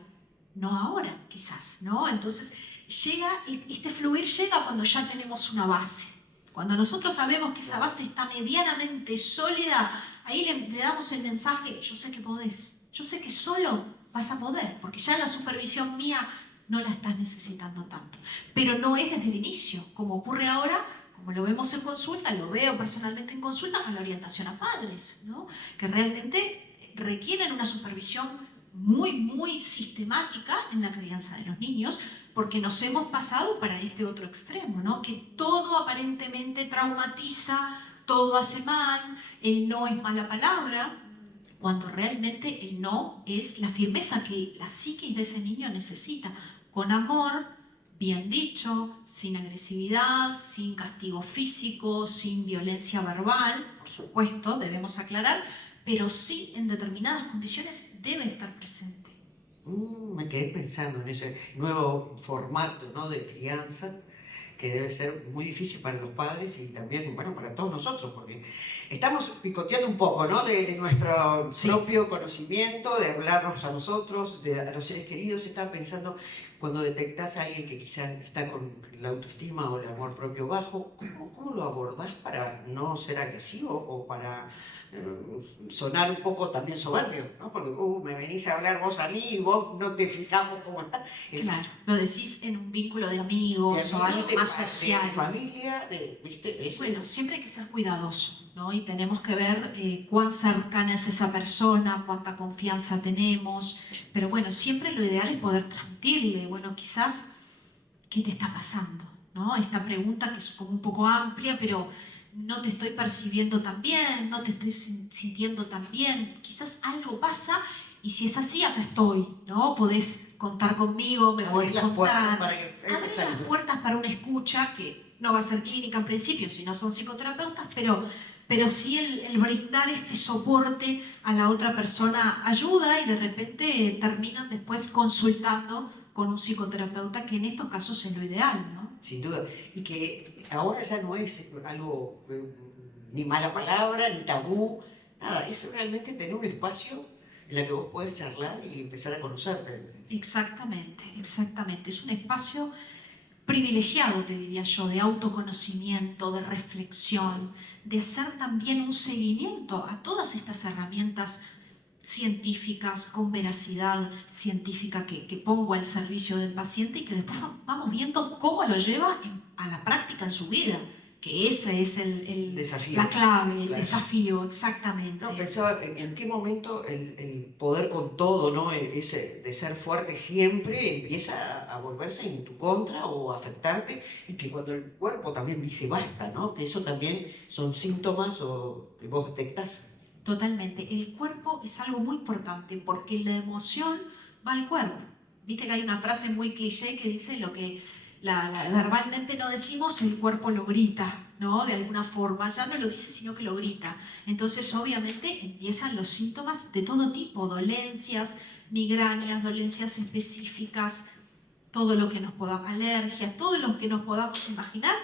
no ahora, quizás, ¿no? Entonces, este fluir llega cuando ya tenemos una base. Cuando nosotros sabemos que esa base está medianamente sólida, ahí le damos el mensaje, yo sé que podés, yo sé que solo vas a poder, porque ya la supervisión mía no la estás necesitando tanto. Pero no es desde el inicio, como ocurre ahora, como lo vemos en consulta, lo veo personalmente en consulta con la orientación a padres, ¿no? Que realmente requieren una supervisión muy, muy sistemática en la crianza de los niños, porque nos hemos pasado para este otro extremo, ¿no? Que todo aparentemente traumatiza, todo hace mal, el no es mala palabra, cuando realmente el no es la firmeza que la psiquis de ese niño necesita, con amor, bien dicho, sin agresividad, sin castigo físico, sin violencia verbal, por supuesto, debemos aclarar, pero sí en determinadas condiciones debe estar presente. Me quedé pensando en ese nuevo formato, ¿no? De crianza que debe ser muy difícil para los padres y también, bueno, para todos nosotros, porque estamos picoteando un poco, ¿no? De nuestro propio conocimiento, de hablarnos a nosotros, a los seres queridos. Estaba pensando, cuando detectás a alguien que quizás está con la autoestima o el amor propio bajo, ¿cómo lo abordás para no ser agresivo o para sonar un poco también soberbio, ¿no? Porque me venís a hablar vos a mí y vos no te fijamos cómo está. Claro, lo decís en un vínculo de amigos o algo más social. De familia, ¿viste? Bueno, siempre hay que ser cuidadoso, ¿no? Y tenemos que ver cuán cercana es esa persona, cuánta confianza tenemos. Pero bueno, siempre lo ideal es poder transmitirle, bueno, quizás, ¿qué te está pasando? ¿No? Esta pregunta que es como un poco amplia, pero no te estoy percibiendo tan bien, no te estoy sintiendo tan bien, quizás algo pasa y si es así, acá estoy, ¿no? Podés contar conmigo, me podés contar. Abrir las puertas para una escucha que no va a ser clínica en principio, si no son psicoterapeutas, pero sí el brindar este soporte a la otra persona ayuda y de repente terminan después consultando con un psicoterapeuta, que en estos casos es lo ideal, ¿no? Sin duda. Y que ahora ya no es algo, ni mala palabra, ni tabú, nada. Es realmente tener un espacio en el que vos puedes charlar y empezar a conocerte. Exactamente, exactamente. Es un espacio privilegiado, te diría yo, de autoconocimiento, de reflexión, de hacer también un seguimiento a todas estas herramientas científicas, con veracidad científica que pongo al servicio del paciente y que después vamos viendo cómo lo lleva a la práctica en su vida. que ese es desafío. la clave, el Claro. desafío, exactamente. No, pensaba en qué momento el poder con todo, ¿no? Ese de ser fuerte siempre empieza a volverse en tu contra o a afectarte, y que cuando el cuerpo también dice basta, ¿no? Que eso también son síntomas o que vos detectás. Totalmente. El cuerpo es algo muy importante porque la emoción va al cuerpo. Viste que hay una frase muy cliché que dice lo que verbalmente no decimos, el cuerpo lo grita, ¿no? De alguna forma. Ya no lo dice, sino que lo grita. Entonces, obviamente, empiezan los síntomas de todo tipo, dolencias, migrañas, dolencias específicas, todo lo que nos podamos, alergias, todo lo que nos podamos imaginar,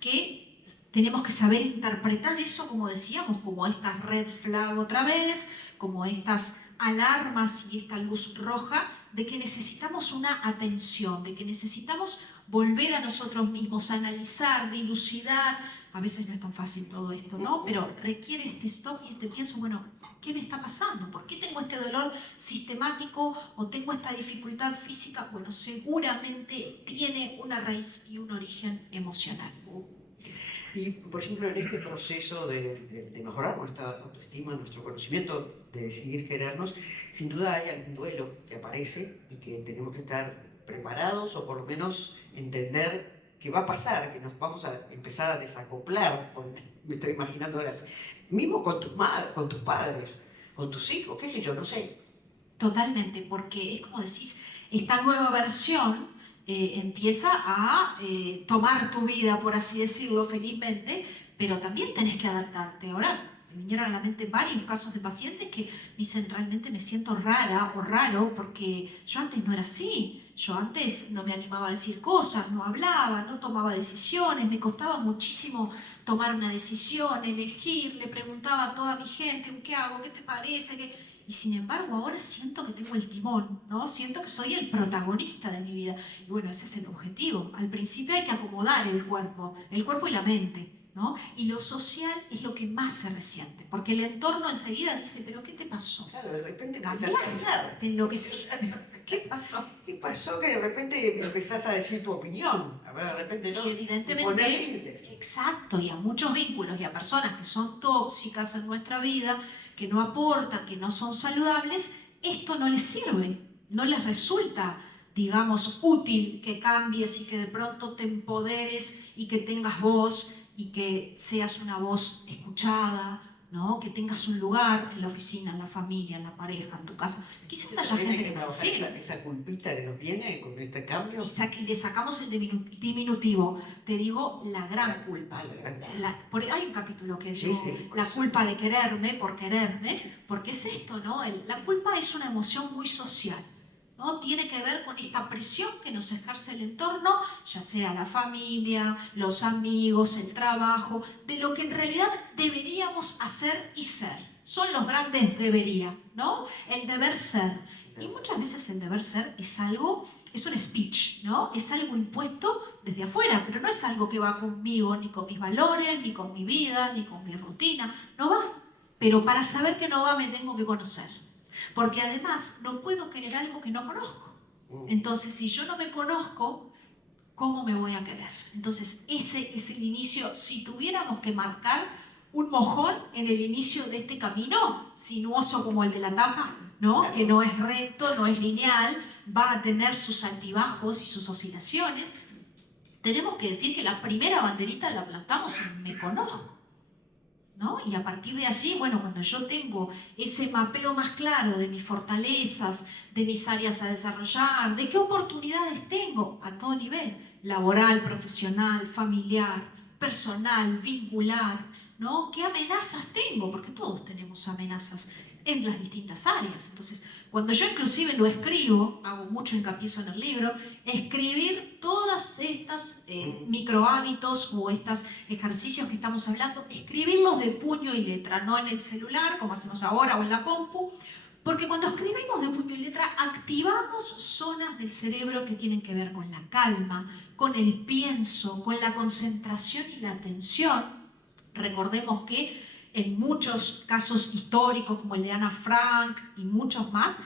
que tenemos que saber interpretar eso, como decíamos, como estas red flag otra vez, como estas alarmas y esta luz roja de que necesitamos una atención, de que necesitamos volver a nosotros mismos, analizar, dilucidar. A veces no es tan fácil todo esto, ¿no? Pero requiere este stop y este pienso, bueno, ¿qué me está pasando? ¿Por qué tengo este dolor sistemático o tengo esta dificultad física? Bueno, seguramente tiene una raíz y un origen emocional. Y, por ejemplo, en este proceso de mejorar nuestra autoestima, nuestro conocimiento, de decidir querernos, sin duda hay algún duelo que aparece y que tenemos que estar preparados o por lo menos entender que va a pasar, que nos vamos a empezar a desacoplar, me estoy imaginando ahora así, mismo con con tus padres, con tus hijos, qué sé yo, no sé. Totalmente, porque es como decís, esta nueva versión empieza a tomar tu vida, por así decirlo, felizmente, pero también tenés que adaptarte. Ahora me vinieron a la mente varios casos de pacientes que dicen realmente me siento rara o raro porque yo antes no era así. Yo antes no me animaba a decir cosas, no hablaba, no tomaba decisiones, me costaba muchísimo tomar una decisión, elegir, le preguntaba a toda mi gente, ¿qué hago? ¿Qué te parece? Y sin embargo ahora siento que tengo el timón, ¿no? Siento que soy el protagonista de mi vida. Y bueno, ese es el objetivo. Al principio hay que acomodar el cuerpo y la mente, ¿no? Y lo social es lo que más se resiente, porque el entorno enseguida dice, ¿pero qué te pasó? Claro, de repente empiezas Cambiar, a hablar. te enloqueciste. ¿Qué pasó? ¿Qué pasó que de repente empezás a decir tu opinión? A ver, de repente no. Y evidentemente, Poner límites. exacto, y a muchos vínculos y a personas que son tóxicas en nuestra vida, que no aportan, que no son saludables, esto no les sirve, no les resulta, digamos, útil que cambies y que de pronto te empoderes y que tengas voz y que seas una voz escuchada, ¿no? Que tengas un lugar en la oficina, en la familia, en la pareja, en tu casa. Quizás haya También hay gente que que no trabajar sirve. esa culpita que nos viene con este cambio. Y le sacamos el diminutivo, te digo, la gran culpa. Hay un capítulo que digo, la culpa de quererme, por quererme, porque es esto, ¿no? La culpa es una emoción muy social, ¿no? Tiene que ver con esta presión que nos ejerce el entorno, ya sea la familia, los amigos, el trabajo, de lo que en realidad deberíamos hacer y ser. Son los grandes debería, ¿no? El deber ser. Y muchas veces el deber ser es un speech, ¿no? Es algo impuesto desde afuera, pero no es algo que va conmigo, ni con mis valores, ni con mi vida, ni con mi rutina. No va. Pero para saber que no va me tengo que conocer. Porque además no puedo querer algo que no conozco. Entonces, si yo no me conozco, ¿cómo me voy a querer? Entonces, ese es el inicio. Si tuviéramos que marcar un mojón en el inicio de este camino, sinuoso como el de la tapa, ¿no? Claro. Que no es recto, no es lineal, va a tener sus altibajos y sus oscilaciones. Tenemos que decir que la primera banderita la plantamos en me conozco, ¿no? Y a partir de allí, bueno, cuando yo tengo ese mapeo más claro de mis fortalezas, de mis áreas a desarrollar, de qué oportunidades tengo a todo nivel, laboral, profesional, familiar, personal, vincular, ¿no? ¿Qué amenazas tengo? Porque todos tenemos amenazas en las distintas áreas. Entonces, cuando yo inclusive lo escribo, hago mucho hincapié en el libro, escribir todas estas microhábitos o estos ejercicios que estamos hablando, escribirlos de puño y letra, no en el celular, como hacemos ahora, o en la compu, porque cuando escribimos de puño y letra activamos zonas del cerebro que tienen que ver con la calma, con el pienso, con la concentración y la atención. Recordemos que en muchos casos históricos, como el de Ana Frank y muchos más,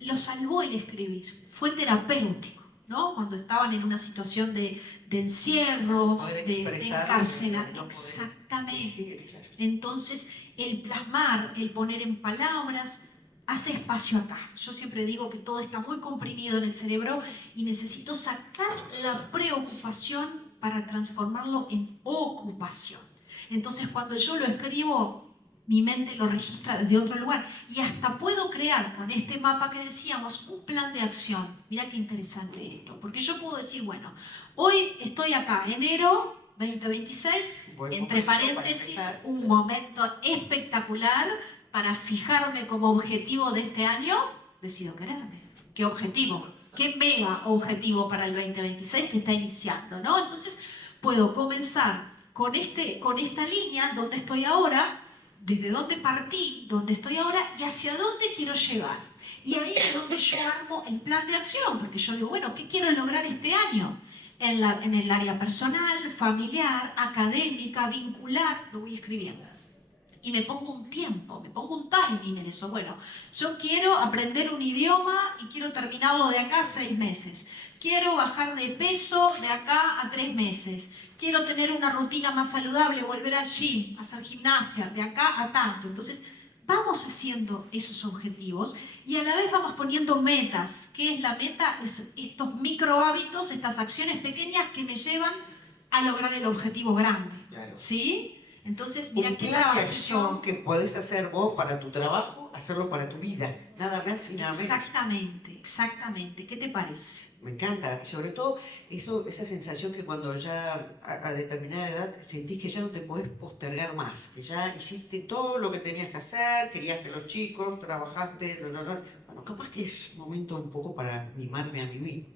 lo salvó el escribir, fue terapéutico, ¿no? Cuando estaban en una situación de encierro, de encarcelamiento. Exactamente. Sí, claro. Entonces, el plasmar, el poner en palabras, hace espacio acá. Yo siempre digo que todo está muy comprimido en el cerebro y necesito sacar la preocupación para transformarlo en ocupación. Entonces, cuando yo lo escribo, mi mente lo registra desde otro lugar y hasta puedo crear con este mapa que decíamos un plan de acción. Mirá qué interesante esto, porque yo puedo decir, bueno, hoy estoy acá, enero 2026, entre paréntesis, un momento espectacular para fijarme como objetivo de este año, decido quererme. ¿Qué objetivo? ¿Qué mega objetivo para el 2026 que está iniciando, ¿no? Entonces puedo comenzar con esta línea donde estoy ahora, desde dónde partí, dónde estoy ahora y hacia dónde quiero llegar. Y ahí es donde yo armo el plan de acción, porque yo digo, bueno, ¿qué quiero lograr este año? En el área personal, familiar, académica, vincular, lo voy escribiendo. Y me pongo un tiempo, me pongo un timing en eso. Bueno, yo quiero aprender un idioma y quiero terminarlo de acá a 6 meses. Quiero bajar de peso de acá a 3 meses. Quiero tener una rutina más saludable, volver al gym, hacer gimnasia, de acá a tanto. Entonces, vamos haciendo esos objetivos y a la vez vamos poniendo metas. ¿Qué es la meta? Es estos micro hábitos, estas acciones pequeñas que me llevan a lograr el objetivo grande. Claro. ¿Sí? Entonces, mira qué plan de acción que podés hacer vos para tu trabajo, hacerlo para tu vida, nada más y nada menos. Exactamente, exactamente. ¿Qué te parece? Me encanta, y sobre todo esa sensación que cuando ya a determinada edad sentís que ya no te podés postergar más, que ya hiciste todo lo que tenías que hacer, criaste a los chicos, trabajaste, bueno, capaz que es momento un poco para mimarme a mí mismo.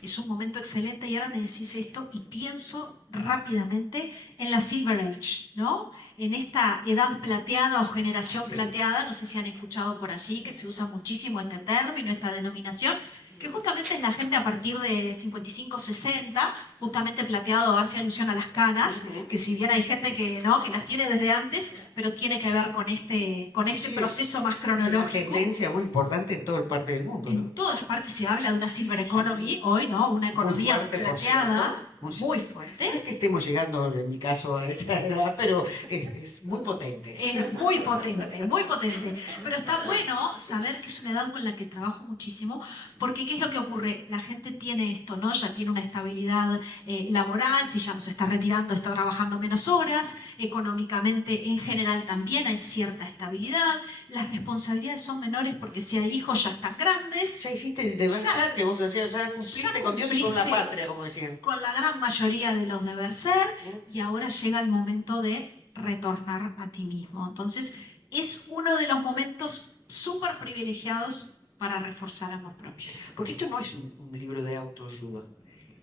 Es un momento excelente y ahora me decís esto y pienso rápidamente en la Silver Age, ¿no? En esta edad plateada o generación plateada, no sé si han escuchado por allí que se usa muchísimo este término, esta denominación, que justamente es la gente a partir de 55, 60, justamente plateado hace alusión a las canas, que si bien hay gente que no, que las tiene desde antes, pero tiene que ver con este proceso más cronológico. Es una tendencia muy importante en toda parte del mundo, ¿no? En todas partes se habla de una silver economy hoy, ¿no? Una economía fuerte, plateada, muy fuerte. No es que estemos llegando, en mi caso, a esa edad, pero es muy potente. Es muy potente, muy potente. Pero está bueno saber que es una edad con la que trabajo muchísimo, porque ¿qué es lo que ocurre? La gente tiene esto, ¿no? Ya tiene una estabilidad laboral, si ya no se está retirando, está trabajando menos horas, económicamente en general también hay cierta estabilidad, las responsabilidades son menores porque si hay hijos ya están grandes. Ya hiciste el deber ser que vos decías, ya cumpliste con Dios y con la patria, como decían. Con la gran mayoría de los deber ser, y ahora llega el momento de retornar a ti mismo. Entonces, es uno de los momentos súper privilegiados para reforzar amor propio. Porque esto no es un libro de autoayuda,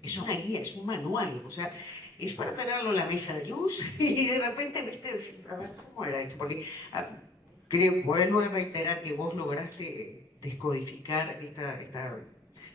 es una guía, es un manual, o sea, es para tenerlo en la mesa de luz y de repente, viste, a ver, ¿cómo era esto? Porque vuelvo a reiterar que vos lograste descodificar este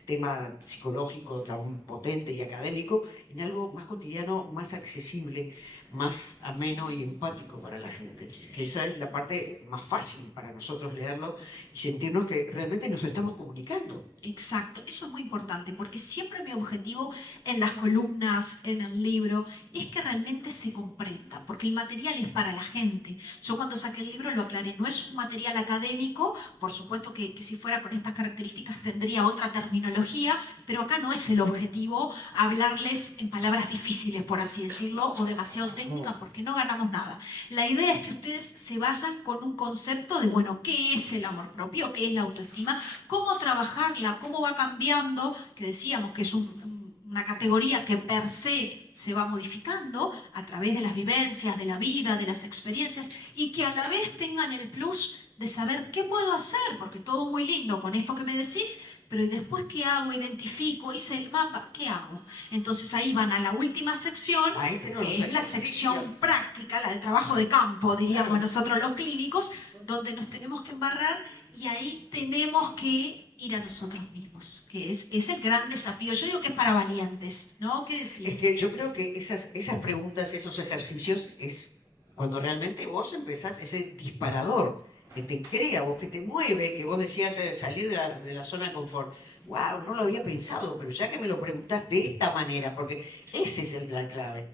tema psicológico tan potente y académico en algo más cotidiano, más accesible, más ameno y empático para la gente. Que esa es la parte más fácil para nosotros leerlo y sentirnos que realmente nos estamos comunicando. Exacto, eso es muy importante porque siempre mi objetivo en las columnas, en el libro, es que realmente se comprenda, porque el material es para la gente. Yo cuando saqué el libro lo aclaré, no es un material académico, por supuesto que si fuera con estas características tendría otra terminología, pero acá no es el objetivo hablarles en palabras difíciles, por así decirlo, o demasiado técnicas, porque no ganamos nada. La idea es que ustedes se vayan con un concepto de, bueno, ¿qué es el amor propio? ¿Qué es la autoestima? ¿Cómo trabajarla? ¿Cómo va cambiando? Que decíamos que es una categoría que per se va modificando a través de las vivencias, de la vida, de las experiencias, y que a la vez tengan el plus de saber qué puedo hacer, porque todo muy lindo con esto que me decís, pero ¿y después qué hago? Identifico, hice el mapa, ¿qué hago? Entonces ahí van a la última sección, que es la sección práctica, la de trabajo de campo, diríamos nosotros los clínicos, donde nos tenemos que embarrar y ahí tenemos que ir a nosotros mismos, que es el gran desafío. Yo digo que es para valientes, ¿no? ¿Qué decís? Es que yo creo que esas preguntas, esos ejercicios, es cuando realmente vos empezás ese disparador que te crea, vos que te mueve, que vos decías salir de la zona de confort. wow, no lo había pensado, pero ya que me lo preguntás de esta manera, porque ese es la clave.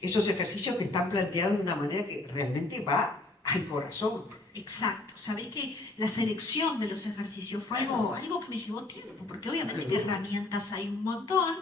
Esos ejercicios que están planteados de una manera que realmente va al corazón. Exacto, sabés que la selección de los ejercicios fue algo que me llevó tiempo, porque obviamente que herramientas hay un montón,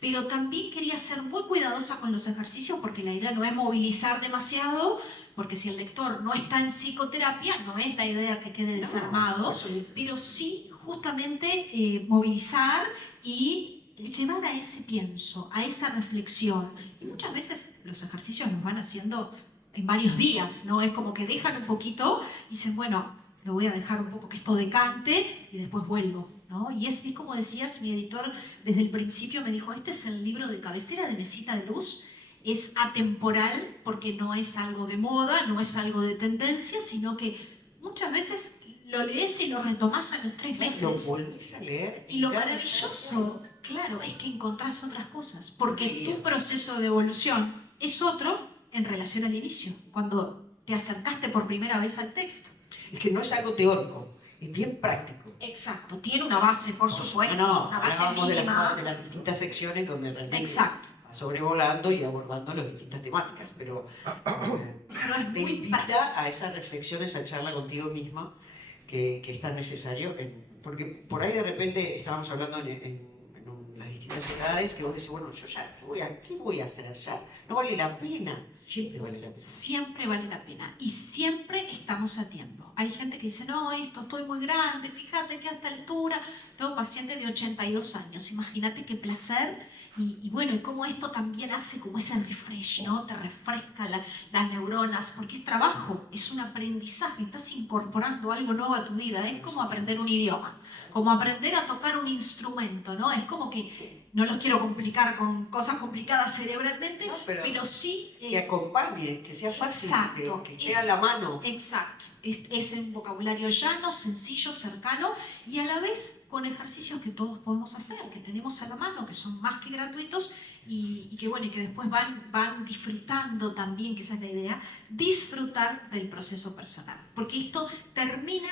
pero también quería ser muy cuidadosa con los ejercicios porque la idea no es movilizar demasiado, porque si el lector no está en psicoterapia, no es la idea que quede desarmado, pero sí justamente movilizar y llevar a ese pienso, a esa reflexión. Y muchas veces los ejercicios nos van haciendo en varios días, ¿no? Es como que dejan un poquito y dicen, bueno, lo voy a dejar un poco que esto decante y después vuelvo, ¿no? Y es como decías, mi editor desde el principio me dijo, este es el libro de cabecera de Mesita de Luz, es atemporal porque no es algo de moda, no es algo de tendencia, sino que muchas veces lo lees y lo retomas a los 3 meses. Lo volvés a leer. Y lo maravilloso, claro, es que encontrás otras cosas, porque tu proceso de evolución es otro en relación al inicio, cuando te acercaste por primera vez al texto. Es que no es algo teórico, es bien práctico. Exacto, tiene una base, por supuesto. No, una base hablábamos mínima. de las distintas secciones donde realmente Exacto. va sobrevolando y abordando las distintas temáticas, pero te invita a esa reflexión, a esa charla contigo misma, que es tan necesario, porque por ahí de repente estábamos hablando en las distintas edades, que vos decís, bueno, yo ya, ¿qué voy a hacer ya? No vale la pena, siempre vale la pena. Siempre vale la pena y siempre estamos a tiempo. Hay gente que dice, no, estoy muy grande, fíjate que a esta altura tengo paciente de 82 años, imagínate qué placer. Y bueno, y cómo esto también hace como ese refresh, ¿no? Te refresca las neuronas, porque es trabajo, es un aprendizaje, estás incorporando algo nuevo a tu vida, es como aprender un idioma, como aprender a tocar un instrumento, ¿no? Es como que, no los quiero complicar con cosas complicadas cerebralmente, no, pero sí... Que acompañe, que sea fácil, exacto, que esté a la mano. Exacto, es un vocabulario llano, sencillo, cercano y a la vez con ejercicios que todos podemos hacer, que tenemos a la mano, que son más que gratuitos y que bueno, y que después van disfrutando también, que esa es la idea, disfrutar del proceso personal, porque esto termina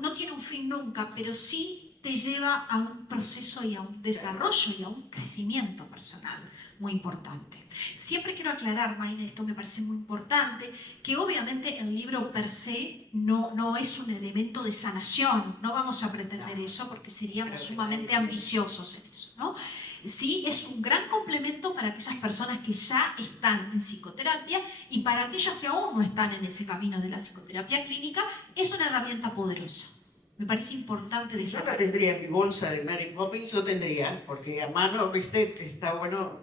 no tiene un fin nunca, pero sí te lleva a un proceso y a un desarrollo y a un crecimiento personal muy importante. Siempre quiero aclarar, Mayna, esto me parece muy importante, que obviamente el libro per se no es un elemento de sanación, no vamos a pretender eso porque seríamos sumamente ambiciosos en eso, ¿no? Sí, es un gran complemento para aquellas personas que ya están en psicoterapia y para aquellas que aún no están en ese camino de la psicoterapia clínica, es una herramienta poderosa. Me parece importante decir. Yo la tendría en mi bolsa de Mary Poppins, lo tendría, porque a mano, viste, está bueno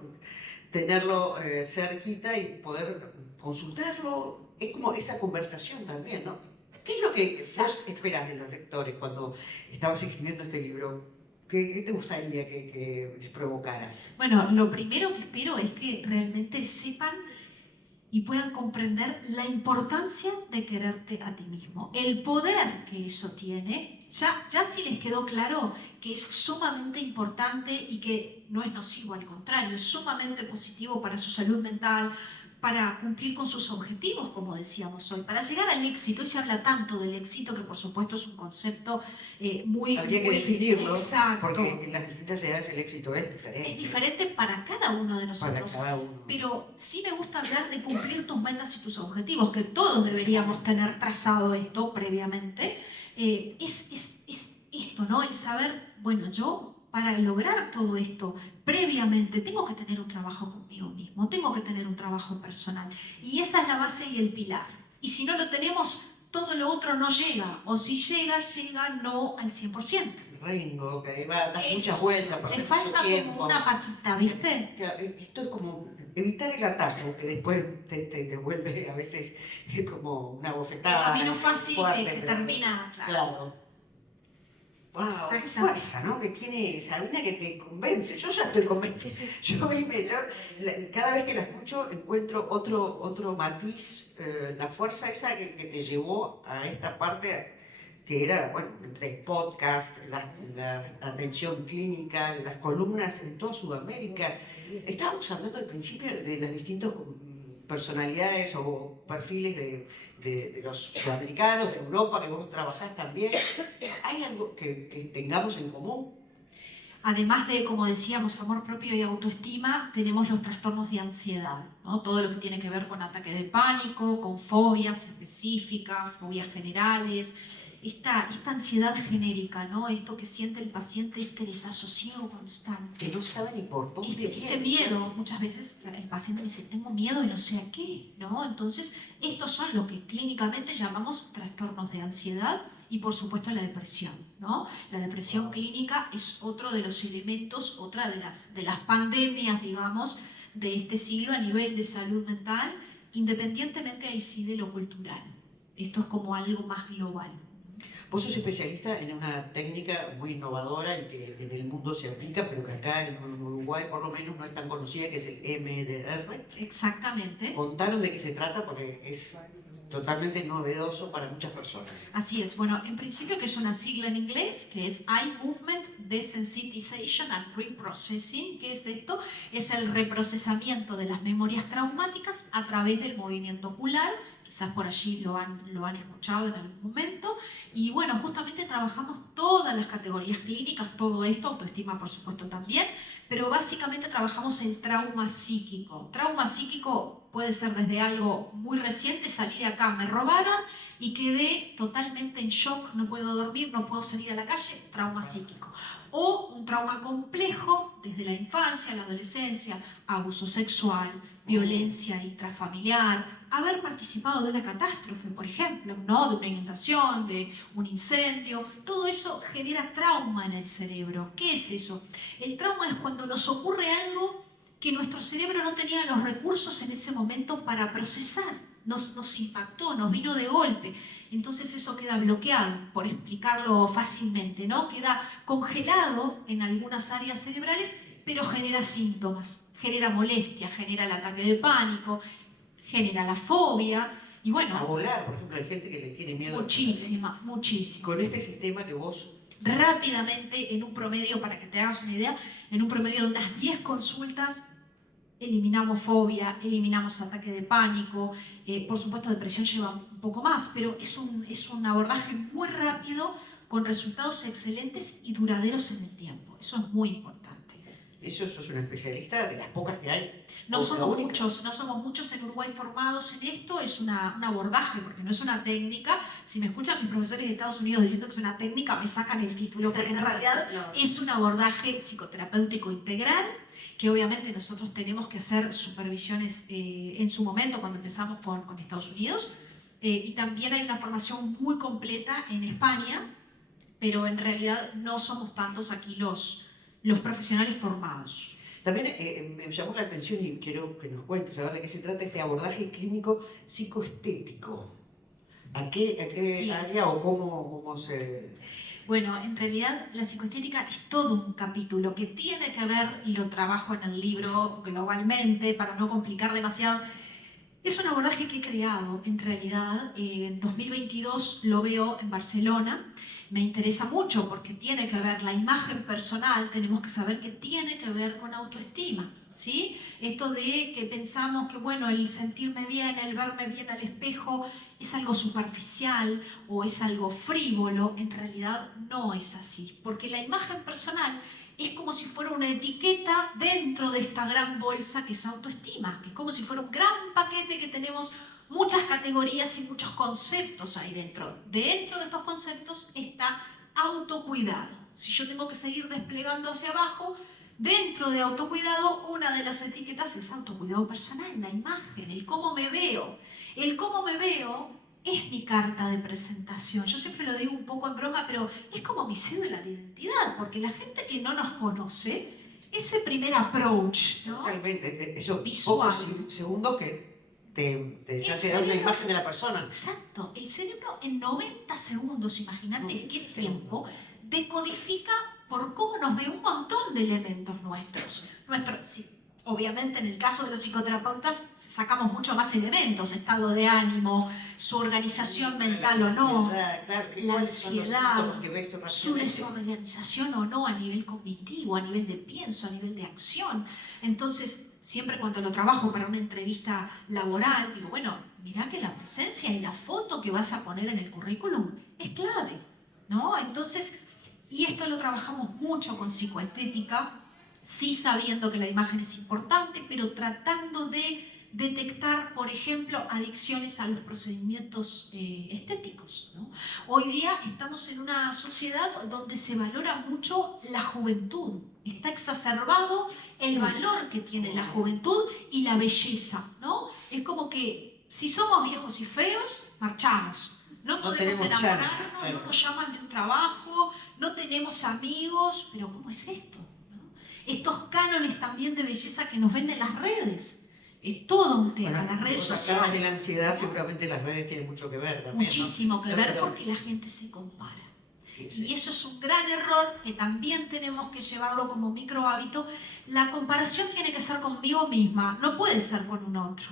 tenerlo cerquita y poder consultarlo. Es como esa conversación también, ¿no? ¿Qué es lo que vos esperás de los lectores cuando estabas escribiendo este libro? ¿Qué te gustaría que les provocara? Bueno, lo primero que espero es que realmente sepan y puedan comprender la importancia de quererte a ti mismo, el poder que eso tiene. Ya si les quedó claro que es sumamente importante y que no es nocivo, al contrario, es sumamente positivo para su salud mental, para cumplir con sus objetivos, como decíamos hoy, para llegar al éxito. Y se habla tanto del éxito que por supuesto es un concepto muy... Habría que definirlo, exacto, porque en las distintas edades el éxito es diferente. Es diferente para cada uno de nosotros. Para cada uno. Pero sí me gusta hablar de cumplir tus metas y tus objetivos, que todos deberíamos tener trazado esto previamente. Es esto, ¿no? El saber, bueno, yo para lograr todo esto previamente tengo que tener un trabajo conmigo mismo, tengo que tener un trabajo personal. Y esa es la base y el pilar. Y si no lo tenemos, todo lo otro no llega. O si llega no al 100%. Ringo, que va a dar muchas vueltas. Le falta como una patita, ¿viste? Esto es como evitar el atajo, que después te devuelve a veces como una bofetada. El camino fácil fuerte, que termina, claro. Wow, qué fuerza, ¿no? Que tiene Sabina, que te convence. Yo ya estoy convencida. Cada vez que la escucho encuentro otro matiz, la fuerza esa que te llevó a esta parte que era, bueno, entre podcasts, la atención clínica, las columnas en toda Sudamérica. Estábamos hablando al principio de las distintas personalidades o perfiles de los sudamericanos, de Europa, que vos trabajás también. ¿Hay algo que tengamos en común? Además de, como decíamos, amor propio y autoestima, tenemos los trastornos de ansiedad, ¿no? Todo lo que tiene que ver con ataque de pánico, con fobias específicas, fobias generales, esta ansiedad genérica, ¿no? Esto que siente el paciente, este desasosiego constante. Que no sabe ni por dónde Este miedo, muchas veces el paciente me dice, tengo miedo y no sé a qué, ¿no? Entonces, estos son lo que clínicamente llamamos trastornos de ansiedad y por supuesto la depresión, ¿no? La depresión clínica es otro de los elementos, otra de las pandemias, digamos, de este siglo a nivel de salud mental, independientemente ahí sí de lo cultural. Esto es como algo más global. Vos sos especialista en una técnica muy innovadora y que en el mundo se aplica, pero que acá en Uruguay por lo menos no es tan conocida, que es el MDR. Exactamente. Contanos de qué se trata porque es totalmente novedoso para muchas personas. Así es. Bueno, en principio que es una sigla en inglés, que es Eye Movement Desensitization and Reprocessing. ¿Qué es esto? Es el reprocesamiento de las memorias traumáticas a través del movimiento ocular. Quizás por allí lo han escuchado en algún momento. Y bueno, justamente trabajamos todas las categorías clínicas, todo esto, autoestima por supuesto también, pero básicamente trabajamos el trauma psíquico. Trauma psíquico puede ser desde algo muy reciente, salí de acá, me robaron y quedé totalmente en shock, no puedo dormir, no puedo salir a la calle, trauma psíquico. O un trauma complejo desde la infancia, la adolescencia, abuso sexual, violencia intrafamiliar, haber participado de una catástrofe, por ejemplo, ¿no? De una inundación, de un incendio, todo eso genera trauma en el cerebro. ¿Qué es eso? El trauma es cuando nos ocurre algo que nuestro cerebro no tenía los recursos en ese momento para procesar. Nos impactó, nos vino de golpe. Entonces eso queda bloqueado, por explicarlo fácilmente, ¿no? Queda congelado en algunas áreas cerebrales, pero genera síntomas, genera molestia, genera el ataque de pánico, genera la fobia. Y bueno, a volar, por ejemplo, hay gente que le tiene miedo. Muchísima. Con este sistema que vos... Rápidamente, en un promedio, para que te hagas una idea, en un promedio de unas 10 consultas, eliminamos fobia, eliminamos ataque de pánico, por supuesto depresión lleva un poco más, pero es un abordaje muy rápido, con resultados excelentes y duraderos en el tiempo. Eso es muy importante. ¿Eso sos una especialista de las pocas que hay? No somos muchos en Uruguay formados en esto, es un abordaje, porque no es una técnica. Si me escuchan mis profesores de Estados Unidos diciendo que es una técnica, me sacan el título, porque en realidad es un abordaje psicoterapéutico integral, que obviamente nosotros tenemos que hacer supervisiones en su momento cuando empezamos con Estados Unidos, y también hay una formación muy completa en España, pero en realidad no somos tantos aquí los profesionales formados. También me llamó la atención y quiero que nos cuentes a ver de qué se trata este abordaje clínico psicoestético. ¿A qué área o cómo se...? Bueno, en realidad la psicoestética es todo un capítulo que tiene que ver, y lo trabajo en el libro globalmente para no complicar demasiado. Es un abordaje que he creado, en realidad, en 2022 lo veo en Barcelona. Me interesa mucho porque tiene que ver la imagen personal, tenemos que saber que tiene que ver con autoestima, ¿sí? Esto de que pensamos que, bueno, el sentirme bien, el verme bien al espejo es algo superficial o es algo frívolo, en realidad no es así, porque la imagen personal es como si fuera una etiqueta dentro de esta gran bolsa que es autoestima, que es como si fuera un gran paquete que tenemos muchas categorías y muchos conceptos ahí dentro. Dentro de estos conceptos está autocuidado. Si yo tengo que seguir desplegando hacia abajo, dentro de autocuidado, una de las etiquetas es autocuidado personal, la imagen, el cómo me veo. El cómo me veo es mi carta de presentación. Yo siempre lo digo un poco en broma, pero es como mi cédula de identidad, porque la gente que no nos conoce, ese primer approach, ¿no? Totalmente, esos visual, pocos segundos que ya te dan una imagen de la persona. Exacto, el cerebro en 90 segundos, imagínate qué tiempo, decodifica por cómo nos ve un montón de elementos nuestros. Sí, obviamente en el caso de los psicoterapeutas sacamos mucho más elementos, estado de ánimo, su organización mental o no, la ansiedad, su desorganización o no a nivel cognitivo, a nivel de pienso, a nivel de acción. Entonces, siempre cuando lo trabajo para una entrevista laboral, digo, bueno, mirá que la presencia y la foto que vas a poner en el currículum es clave, ¿no? Entonces, Y esto lo trabajamos mucho con psicoestética, sí sabiendo que la imagen es importante, pero tratando de detectar, por ejemplo, adicciones a los procedimientos estéticos, ¿no? Hoy día estamos en una sociedad donde se valora mucho la juventud. Está exacerbado el valor que tiene la juventud y la belleza, ¿no? Es como que si somos viejos y feos, marchamos. No podemos enamorarnos, no nos llaman de un trabajo, no tenemos amigos, pero ¿cómo es esto? ¿No? Estos cánones también de belleza que nos venden las redes. Es todo un tema, bueno, las redes sociales. sociales. De la ansiedad, seguramente las redes tienen mucho que ver también. Muchísimo ¿no? que ver porque la gente se compara. Sí. Y eso es un gran error que también tenemos que llevarlo como micro hábito. La comparación tiene que ser conmigo misma, no puede ser con un otro.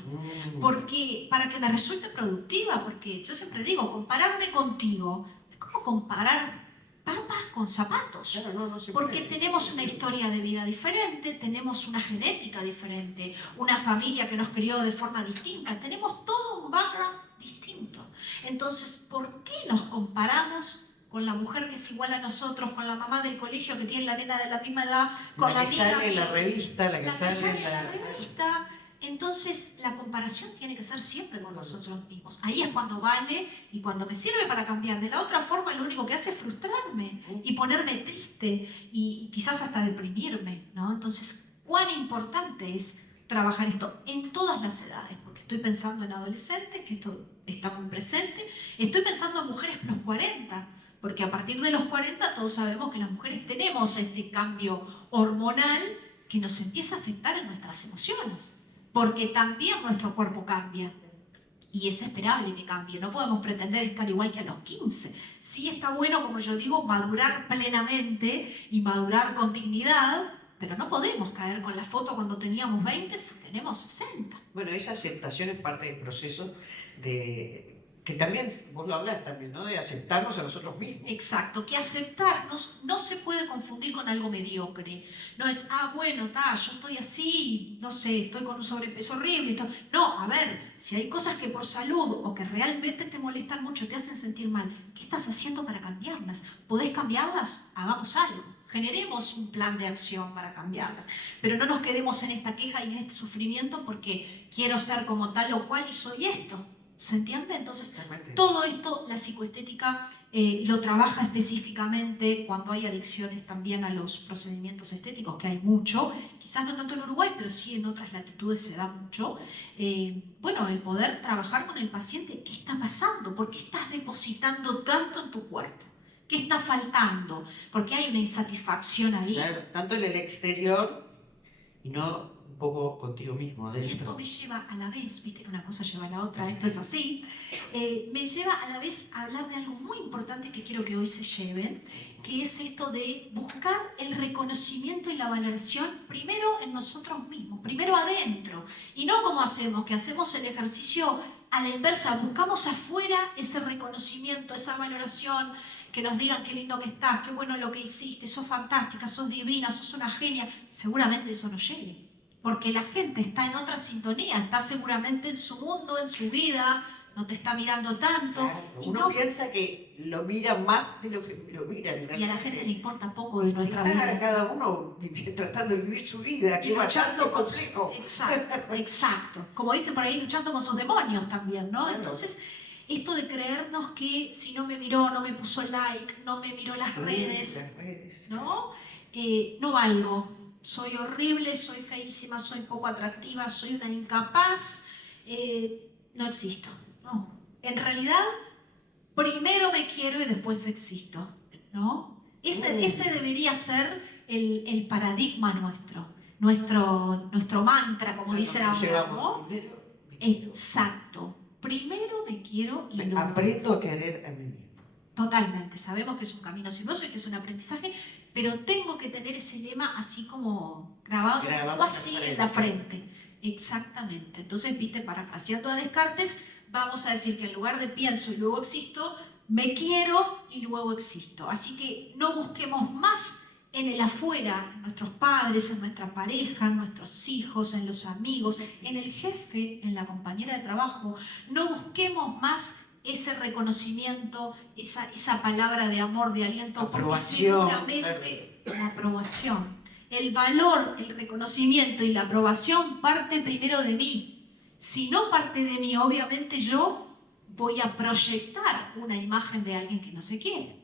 Porque para que me resulte productiva, porque yo siempre digo, compararme contigo es como comparar papas con zapatos. Claro, no porque tenemos una historia de vida diferente, tenemos una genética diferente, una familia que nos crió de forma distinta, tenemos todo un background distinto. Entonces, ¿por qué nos comparamos con la mujer que es igual a nosotros, con la mamá del colegio que tiene la nena de la misma edad, con la amiga sale en la revista, la que sale en la revista? Entonces, la comparación tiene que ser siempre con nosotros mismos. Ahí es cuando vale y cuando me sirve para cambiar. De la otra forma, lo único que hace es frustrarme y ponerme triste y quizás hasta deprimirme, ¿no? Entonces, cuán importante es trabajar esto en todas las edades, porque estoy pensando en adolescentes, que esto está muy presente, estoy pensando en mujeres plus 40, porque a partir de los 40 todos sabemos que las mujeres tenemos este cambio hormonal que nos empieza a afectar en nuestras emociones, porque también nuestro cuerpo cambia. Y es esperable que cambie, no podemos pretender estar igual que a los 15. Sí está bueno, como yo digo, madurar plenamente y madurar con dignidad, pero no podemos caer con la foto cuando teníamos 20 si tenemos 60. Bueno, esa aceptación es parte del proceso de... que también, vos lo hablás también, ¿no? De aceptarnos a nosotros mismos. Exacto, que aceptarnos no se puede confundir con algo mediocre. No es, bueno, yo estoy así, no sé, estoy con un sobrepeso horrible. No, a ver, si hay cosas que por salud o que realmente te molestan mucho, te hacen sentir mal, ¿qué estás haciendo para cambiarlas? ¿Podés cambiarlas? Hagamos algo. Generemos un plan de acción para cambiarlas. Pero no nos quedemos en esta queja y en este sufrimiento porque quiero ser como tal o cual y soy esto. ¿Se entiende? Entonces, todo esto, la psicoestética lo trabaja específicamente cuando hay adicciones también a los procedimientos estéticos, que hay mucho, quizás no tanto en Uruguay, pero sí en otras latitudes se da mucho. Bueno, el poder trabajar con el paciente, ¿qué está pasando? ¿Por qué estás depositando tanto en tu cuerpo? ¿Qué está faltando? Porque hay una insatisfacción ahí. Claro, tanto en el exterior y no un poco contigo mismo, adentro. Y esto me lleva a la vez, viste que una cosa lleva a la otra, esto es así, me lleva a la vez a hablar de algo muy importante que quiero que hoy se lleven, que es esto de buscar el reconocimiento y la valoración primero en nosotros mismos, primero adentro, y no como hacemos, que hacemos el ejercicio a la inversa, buscamos afuera ese reconocimiento, esa valoración, que nos digan qué lindo que estás, qué bueno lo que hiciste, sos fantástica, sos divina, sos una genia, seguramente eso no llegue. Porque la gente está en otra sintonía, está seguramente en su mundo, en su vida, no te está mirando tanto. Claro, uno piensa que lo mira más de lo que lo mira. Y a la gente le importa poco de nuestra vida. Cada uno tratando de vivir su vida, que luchando con su... Exacto, exacto. Como dicen por ahí, luchando con sus demonios también, ¿no? Claro. Entonces, esto de creernos que si no me miró, no me puso like, no me miró las redes, ¿no? No valgo. Soy horrible, soy feísima, soy poco atractiva, soy una incapaz, no existo. No. En realidad, primero me quiero y después existo, ¿no? Ese debería ser el paradigma nuestro mantra, como dicen ahora, ¿no? Exacto. Primero me quiero y luego aprendo a querer a mí mismo. Totalmente. Sabemos que es un camino sinuoso y que es un aprendizaje, pero tengo que tener ese lema así como grabado así en la frente. Exactamente. Entonces, viste, parafraseando a Descartes, vamos a decir que en lugar de pienso y luego existo, me quiero y luego existo. Así que no busquemos más en el afuera, en nuestros padres, en nuestra pareja, en nuestros hijos, en los amigos, en el jefe, en la compañera de trabajo. No busquemos más ese reconocimiento, esa palabra de amor, de aliento, aprobación, porque seguramente la aprobación, el valor, el reconocimiento y la aprobación parte primero de mí. Si no parte de mí, obviamente yo voy a proyectar una imagen de alguien que no se quiere.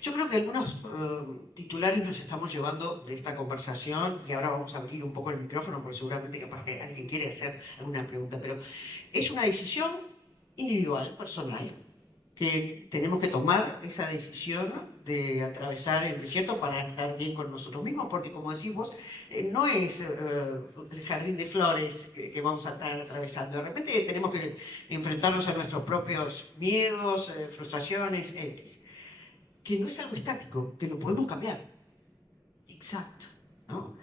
Yo creo que algunos titulares nos estamos llevando de esta conversación y ahora vamos a abrir un poco el micrófono porque seguramente capaz que alguien quiere hacer alguna pregunta, pero es una decisión individual, personal, que tenemos que tomar esa decisión de atravesar el desierto para estar bien con nosotros mismos, porque como decís vos, no es el jardín de flores que vamos a estar atravesando. De repente tenemos que enfrentarnos a nuestros propios miedos, frustraciones, que no es algo estático, que lo podemos cambiar. Exacto. ¿No?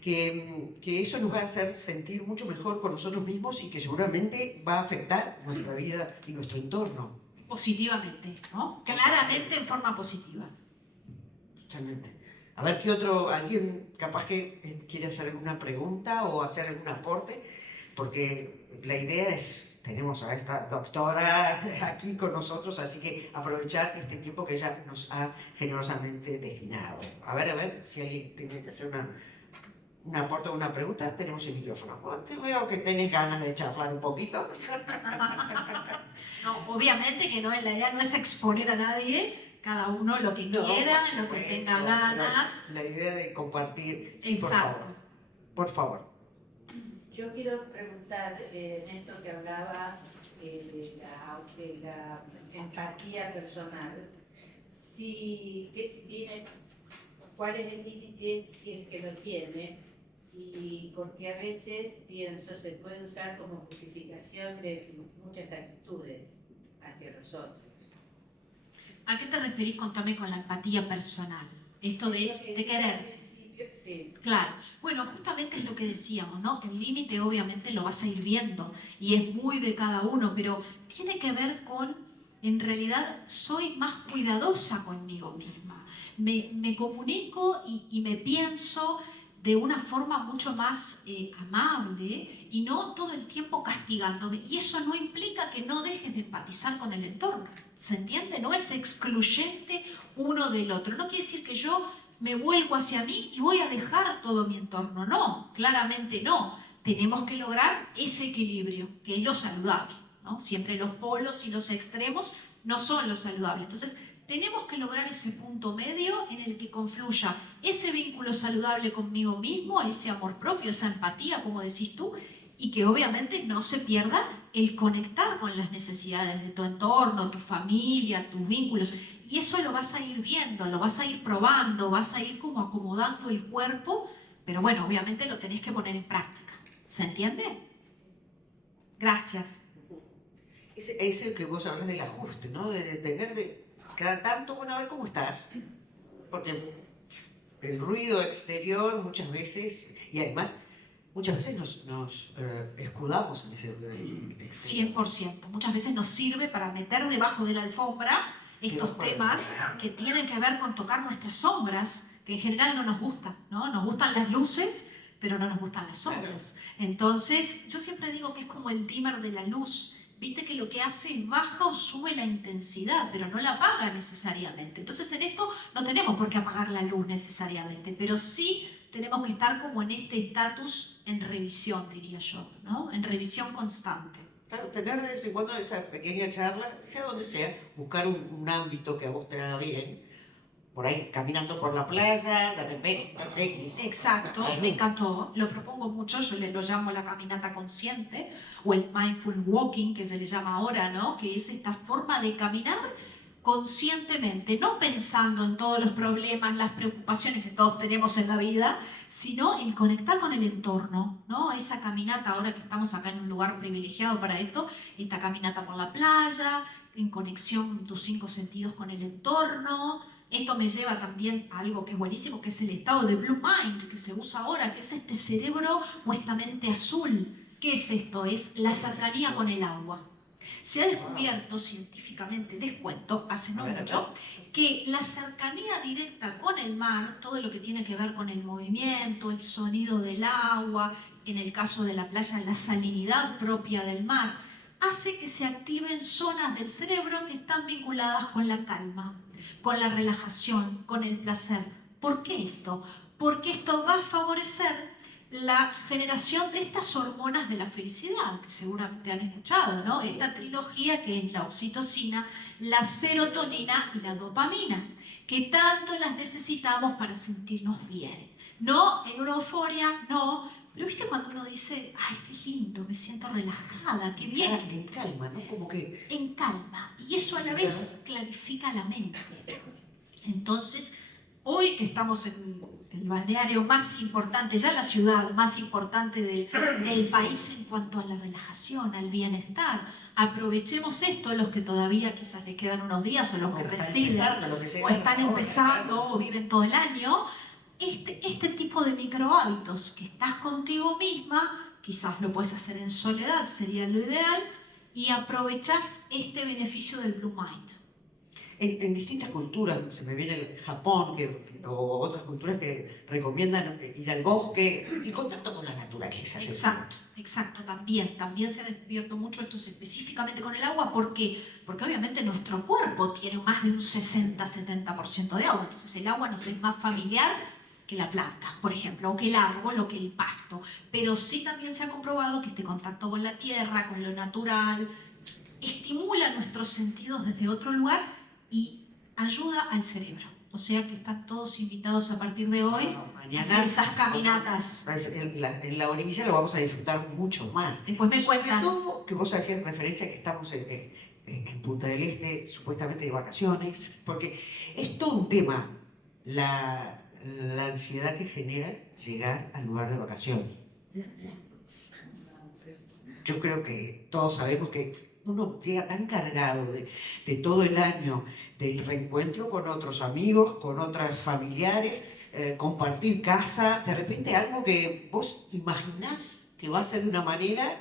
Que eso nos va a hacer sentir mucho mejor con nosotros mismos y que seguramente va a afectar nuestra vida y nuestro entorno. Positivamente, ¿no? Claramente en forma positiva. Totalmente. A ver, ¿qué otro, alguien capaz que quiere hacer alguna pregunta o hacer algún aporte? Porque la idea es, tenemos a esta doctora aquí con nosotros, así que aprovechar este tiempo que ella nos ha generosamente destinado. A ver, si alguien tiene que hacer un aporte o una pregunta, tenemos el micrófono. Te veo que tenés ganas de charlar un poquito. No, obviamente que no, la idea no es exponer a nadie, cada uno lo que quiera, lo que tenga ganas. La idea de compartir. Sí, exacto. Por favor. Yo quiero preguntar en esto que hablaba de la empatía personal, cuál es el límite si es que lo tiene, y porque a veces pienso se puede usar como justificación de muchas actitudes hacia los otros. ¿A qué te referís? Contame con la empatía personal. Esto de querer. Sí. Claro. Bueno, justamente es lo que decíamos, ¿no? El límite obviamente lo vas a ir viendo y es muy de cada uno, pero tiene que ver con, en realidad, soy más cuidadosa conmigo misma. Me comunico y me pienso de una forma mucho más amable y no todo el tiempo castigándome. Y eso no implica que no dejes de empatizar con el entorno. ¿Se entiende? No es excluyente uno del otro. No quiere decir que yo me vuelco hacia mí y voy a dejar todo mi entorno. No, claramente no. Tenemos que lograr ese equilibrio, que es lo saludable, ¿no? Siempre los polos y los extremos no son lo saludable. Entonces, tenemos que lograr ese punto medio en el que confluya ese vínculo saludable conmigo mismo, ese amor propio, esa empatía, como decís tú, y que obviamente no se pierda el conectar con las necesidades de tu entorno, tu familia, tus vínculos. Y eso lo vas a ir viendo, lo vas a ir probando, vas a ir como acomodando el cuerpo, pero bueno, obviamente lo tenés que poner en práctica. ¿Se entiende? Gracias. Es el que vos hablas del ajuste, ¿no? De tener cada tanto, bueno, a ver cómo estás. Porque el ruido exterior muchas veces, y además muchas veces nos escudamos en ese ruido exterior. 100%. Muchas veces nos sirve para meter debajo de la alfombra estos temas que tienen que ver con tocar nuestras sombras, que en general no nos gustan, ¿no? Nos gustan las luces, pero no nos gustan las sombras. Entonces, yo siempre digo que es como el dimmer de la luz. Viste que lo que hace es baja o sube la intensidad, pero no la apaga necesariamente. Entonces, en esto no tenemos por qué apagar la luz necesariamente, pero sí tenemos que estar como en este estatus en revisión, diría yo, ¿no? En revisión constante. Claro, tener de vez en cuando esa pequeña charla, sea donde sea, buscar un ámbito que a vos te haga bien, por ahí caminando por la playa, de repente, X. Exacto, me encantó, lo propongo mucho, yo lo llamo la caminata consciente, o el mindful walking, que se le llama ahora, ¿no? Que es esta forma de caminar conscientemente, no pensando en todos los problemas, las preocupaciones que todos tenemos en la vida, sino en conectar con el entorno, ¿no? Esa caminata, ahora que estamos acá en un lugar privilegiado para esto, esta caminata por la playa, en conexión tus 5 sentidos con el entorno. Esto me lleva también a algo que es buenísimo, que es el estado de Blue Mind, que se usa ahora, que es este cerebro o esta mente azul. ¿Qué es esto? Es la cercanía con el agua. Se ha descubierto científicamente, les cuento, hace no mucho, que la cercanía directa con el mar, todo lo que tiene que ver con el movimiento, el sonido del agua, en el caso de la playa, la salinidad propia del mar, hace que se activen zonas del cerebro que están vinculadas con la calma, con la relajación, con el placer. ¿Por qué esto? Porque esto va a favorecer la generación de estas hormonas de la felicidad, que seguramente han escuchado, ¿no? Esta trilogía que es la oxitocina, la serotonina y la dopamina, que tanto las necesitamos para sentirnos bien. No en una euforia, no, pero viste cuando uno dice, ay, qué lindo, me siento relajada, qué bien. En calma, ¿no? Como que... En calma. Y eso a la vez clarifica la mente. Entonces, hoy que estamos en el balneario más importante, ya la ciudad más importante del país en cuanto a la relajación, al bienestar, aprovechemos esto, los que todavía quizás les quedan unos días o los que residen o están empezando o viven todo el año, este tipo de micro hábitos que estás contigo misma, quizás lo puedes hacer en soledad, sería lo ideal, y aprovechás este beneficio del Blue Mind. En distintas culturas, se me viene el Japón o otras culturas que recomiendan ir al bosque, el contacto con la naturaleza. Exacto, también se ha descubierto mucho esto específicamente con el agua, porque obviamente nuestro cuerpo tiene más de un 60-70% de agua, entonces el agua nos es más familiar que la planta, por ejemplo, o que el árbol o que el pasto, pero sí también se ha comprobado que este contacto con la tierra, con lo natural, estimula nuestros sentidos desde otro lugar y ayuda al cerebro. O sea que están todos invitados a partir de hoy a hacer esas caminatas. En la orilla lo vamos a disfrutar mucho más. Después me cuentan. Sobre todo que vos hacías referencia que estamos en Punta del Este, supuestamente de vacaciones, porque es todo un tema la ansiedad que genera llegar al lugar de vacaciones. Yo creo que todos sabemos que uno llega tan cargado de todo el año, del reencuentro con otros amigos, con otras familiares, compartir casa, de repente algo que vos imaginás que va a ser de una manera,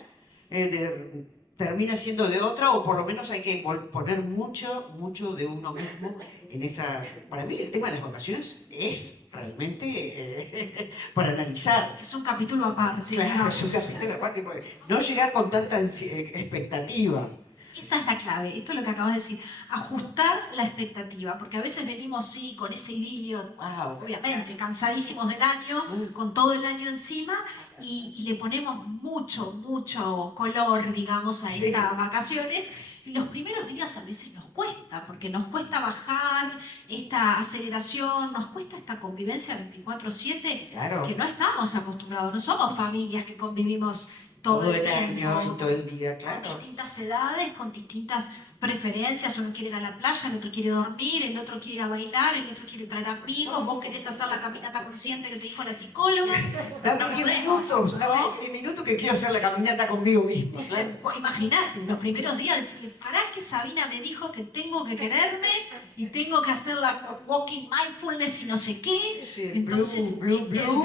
termina siendo de otra, o por lo menos hay que poner mucho de uno mismo en esa... Para mí el tema de las vacaciones es realmente para analizar. Es un capítulo aparte. Claro, es un capítulo aparte, porque no llegar con tanta expectativa. Esa es la clave, esto es lo que acabas de decir, ajustar la expectativa, porque a veces venimos sí con ese idilio, obviamente, cansadísimos del año, con todo el año encima, y le ponemos mucho color, digamos, a estas vacaciones. Y los primeros días a veces nos cuesta, porque nos cuesta bajar esta aceleración, nos cuesta esta convivencia 24/7, claro, que no estamos acostumbrados, no somos familias que convivimos todo el año y todo el día, claro. Con distintas edades, con distintas preferencias, uno quiere ir a la playa, el otro quiere dormir, el otro quiere ir a bailar, el otro quiere traer amigos, vos querés hacer la caminata consciente que te dijo la psicóloga. Dame 10 minutos que quiero hacer la caminata conmigo mismo. Pues imagínate, los primeros días decirle, pará que Sabina me dijo que tengo que quererme y tengo que hacer la walking mindfulness y no sé qué. Sí, entonces, blue, yo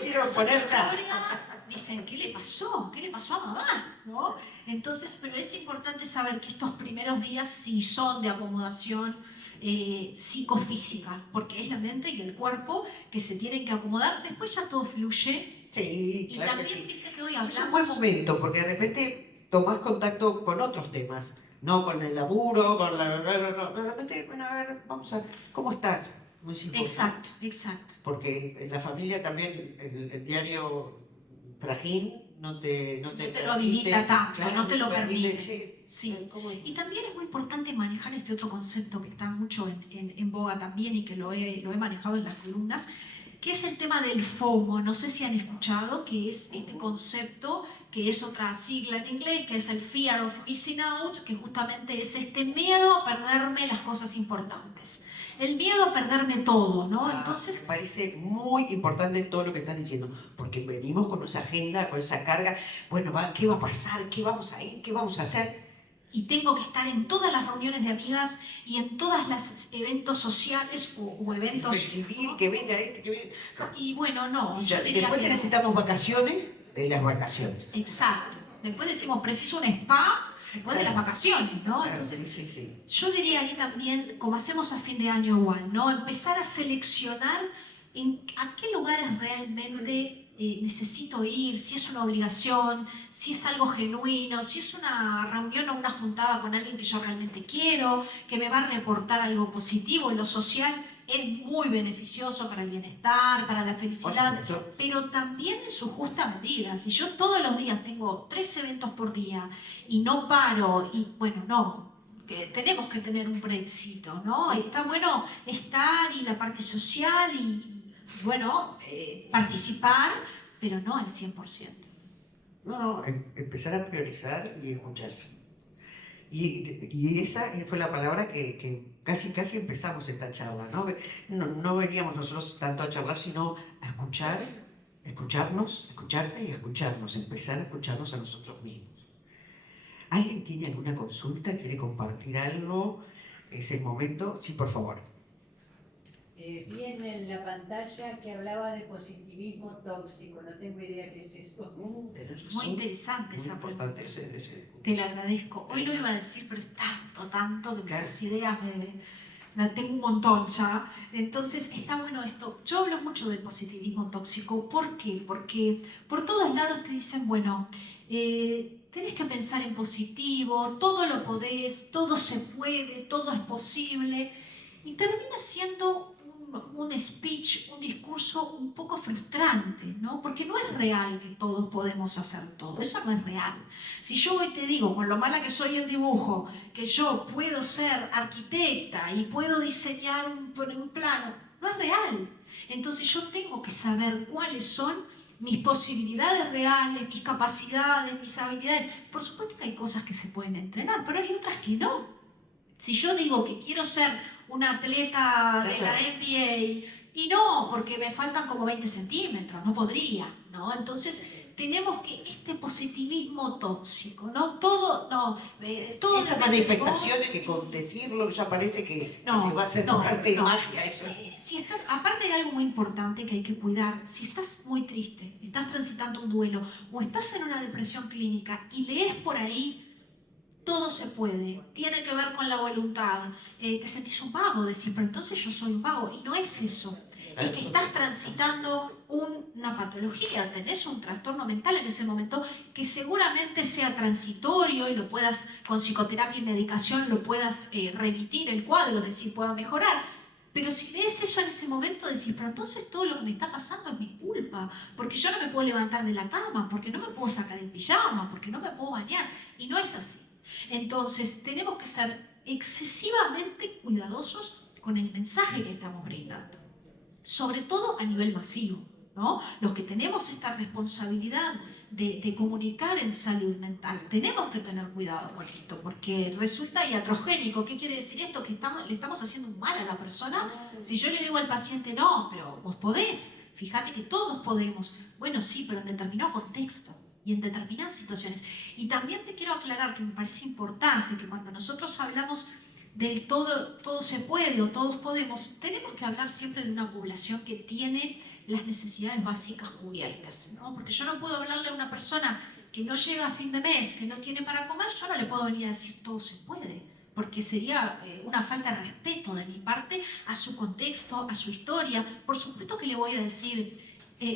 quiero ponerla. Dicen, ¿qué le pasó? ¿Qué le pasó a mamá? ¿No? Entonces, pero es importante saber que estos primeros días sí son de acomodación psicofísica, porque es la mente y el cuerpo que se tienen que acomodar, después ya todo fluye. Sí, y claro también, que sí. viste que hoy hablamos... Es un buen momento, porque de repente tomás contacto con otros temas, no con el laburo, con la... De repente, bueno, a ver, vamos a ver, ¿cómo estás? Muy Exacto. Porque en la familia también el diario trajín no te lo habilita tanto, claro, no te lo permite. Sí. Y también es muy importante manejar este otro concepto que está mucho en boga también y que lo he manejado en las columnas, que es el tema del FOMO. No sé si han escuchado, que es este concepto, que es otra sigla en inglés, que es el Fear of Missing Out, que justamente es este miedo a perderme las cosas importantes. El miedo a perderme todo, ¿no? Entonces, me parece muy importante todo lo que estás diciendo, porque venimos con esa agenda, con esa carga. Bueno, ¿qué va a pasar? ¿Qué vamos a ir? ¿Qué vamos a hacer? Y tengo que estar en todas las reuniones de amigas y en todos los eventos sociales o eventos... Recibir, que venga que venga... Y bueno, no. Después necesitamos vacaciones de las vacaciones. Exacto. Después decimos, preciso un spa después de las vacaciones, ¿no? Claro, entonces, sí. Yo diría ahí también, como hacemos a fin de año igual, ¿no? Empezar a seleccionar a qué lugares realmente necesito ir, si es una obligación, si es algo genuino, si es una reunión o una juntada con alguien que yo realmente quiero, que me va a reportar algo positivo. Lo social es muy beneficioso para el bienestar, para la felicidad, pero también en su justa medida. Si yo todos los días tengo 3 eventos por día y no paro, y bueno, no, que tenemos que tener un brexito, ¿no? Está bueno estar y la parte social y bueno, participar, pero no al 100%. No, empezar a priorizar y escucharse. Y esa fue la palabra que casi empezamos esta charla, ¿no? No veníamos nosotros tanto a charlar, sino a escuchar, escucharnos, escucharte y escucharnos, empezar a escucharnos a nosotros mismos. ¿Alguien tiene alguna consulta? ¿Quiere compartir algo? Es el momento. Sí, por favor. Vi en la pantalla que hablaba de positivismo tóxico, no tengo idea qué es eso. Muy interesante esa pregunta. Ese. Te lo agradezco. Hoy lo iba a decir, pero es tanto que las ideas la tengo un montón ya. Entonces está bueno esto. Yo hablo mucho del positivismo tóxico. ¿Por qué? Porque por todos lados te dicen, bueno, tenés que pensar en positivo, todo lo podés, todo se puede, todo es posible. Y termina siendo un speech, un discurso un poco frustrante, ¿no? Porque no es real que todos podemos hacer todo, eso no es real. Si yo hoy te digo, con lo mala que soy en dibujo, que yo puedo ser arquitecta y puedo diseñar un plano, no es real. Entonces yo tengo que saber cuáles son mis posibilidades reales, mis capacidades, mis habilidades. Por supuesto que hay cosas que se pueden entrenar, pero hay otras que no. Si yo digo que quiero ser una atleta de la NBA y no, porque me faltan como 20 centímetros, no podría, ¿no? Entonces tenemos que este positivismo tóxico, ¿no? Todo esas manifestaciones que con decirlo ya parece que se va a hacer un arte de magia eso. Si estás, aparte hay algo muy importante que hay que cuidar, si estás muy triste, estás transitando un duelo o estás en una depresión clínica y lees por ahí todo se puede, tiene que ver con la voluntad, te sentís un vago, decís, pero entonces yo soy un vago, y no es eso, es que estás transitando una patología, tenés un trastorno mental en ese momento que seguramente sea transitorio y lo puedas, con psicoterapia y medicación, lo puedas remitir el cuadro, es decir, pueda mejorar. Pero si lees eso en ese momento, decís, pero entonces todo lo que me está pasando es mi culpa, porque yo no me puedo levantar de la cama, porque no me puedo sacar el pijama, porque no me puedo bañar, y no es así. Entonces, tenemos que ser excesivamente cuidadosos con el mensaje que estamos brindando, sobre todo a nivel masivo, ¿no? Los que tenemos esta responsabilidad de comunicar en salud mental, tenemos que tener cuidado con esto, porque resulta iatrogénico. ¿Qué quiere decir esto? Que le estamos haciendo un mal a la persona. Si yo le digo al paciente, no, pero vos podés, fíjate que todos podemos. Bueno, sí, pero en determinado contexto y en determinadas situaciones. Y también te quiero aclarar que me parece importante que cuando nosotros hablamos del todo se puede o todos podemos, tenemos que hablar siempre de una población que tiene las necesidades básicas cubiertas, ¿no? Porque yo no puedo hablarle a una persona que no llega a fin de mes, que no tiene para comer, yo no le puedo venir a decir todo se puede, porque sería una falta de respeto de mi parte a su contexto, a su historia. Por supuesto que le voy a decir,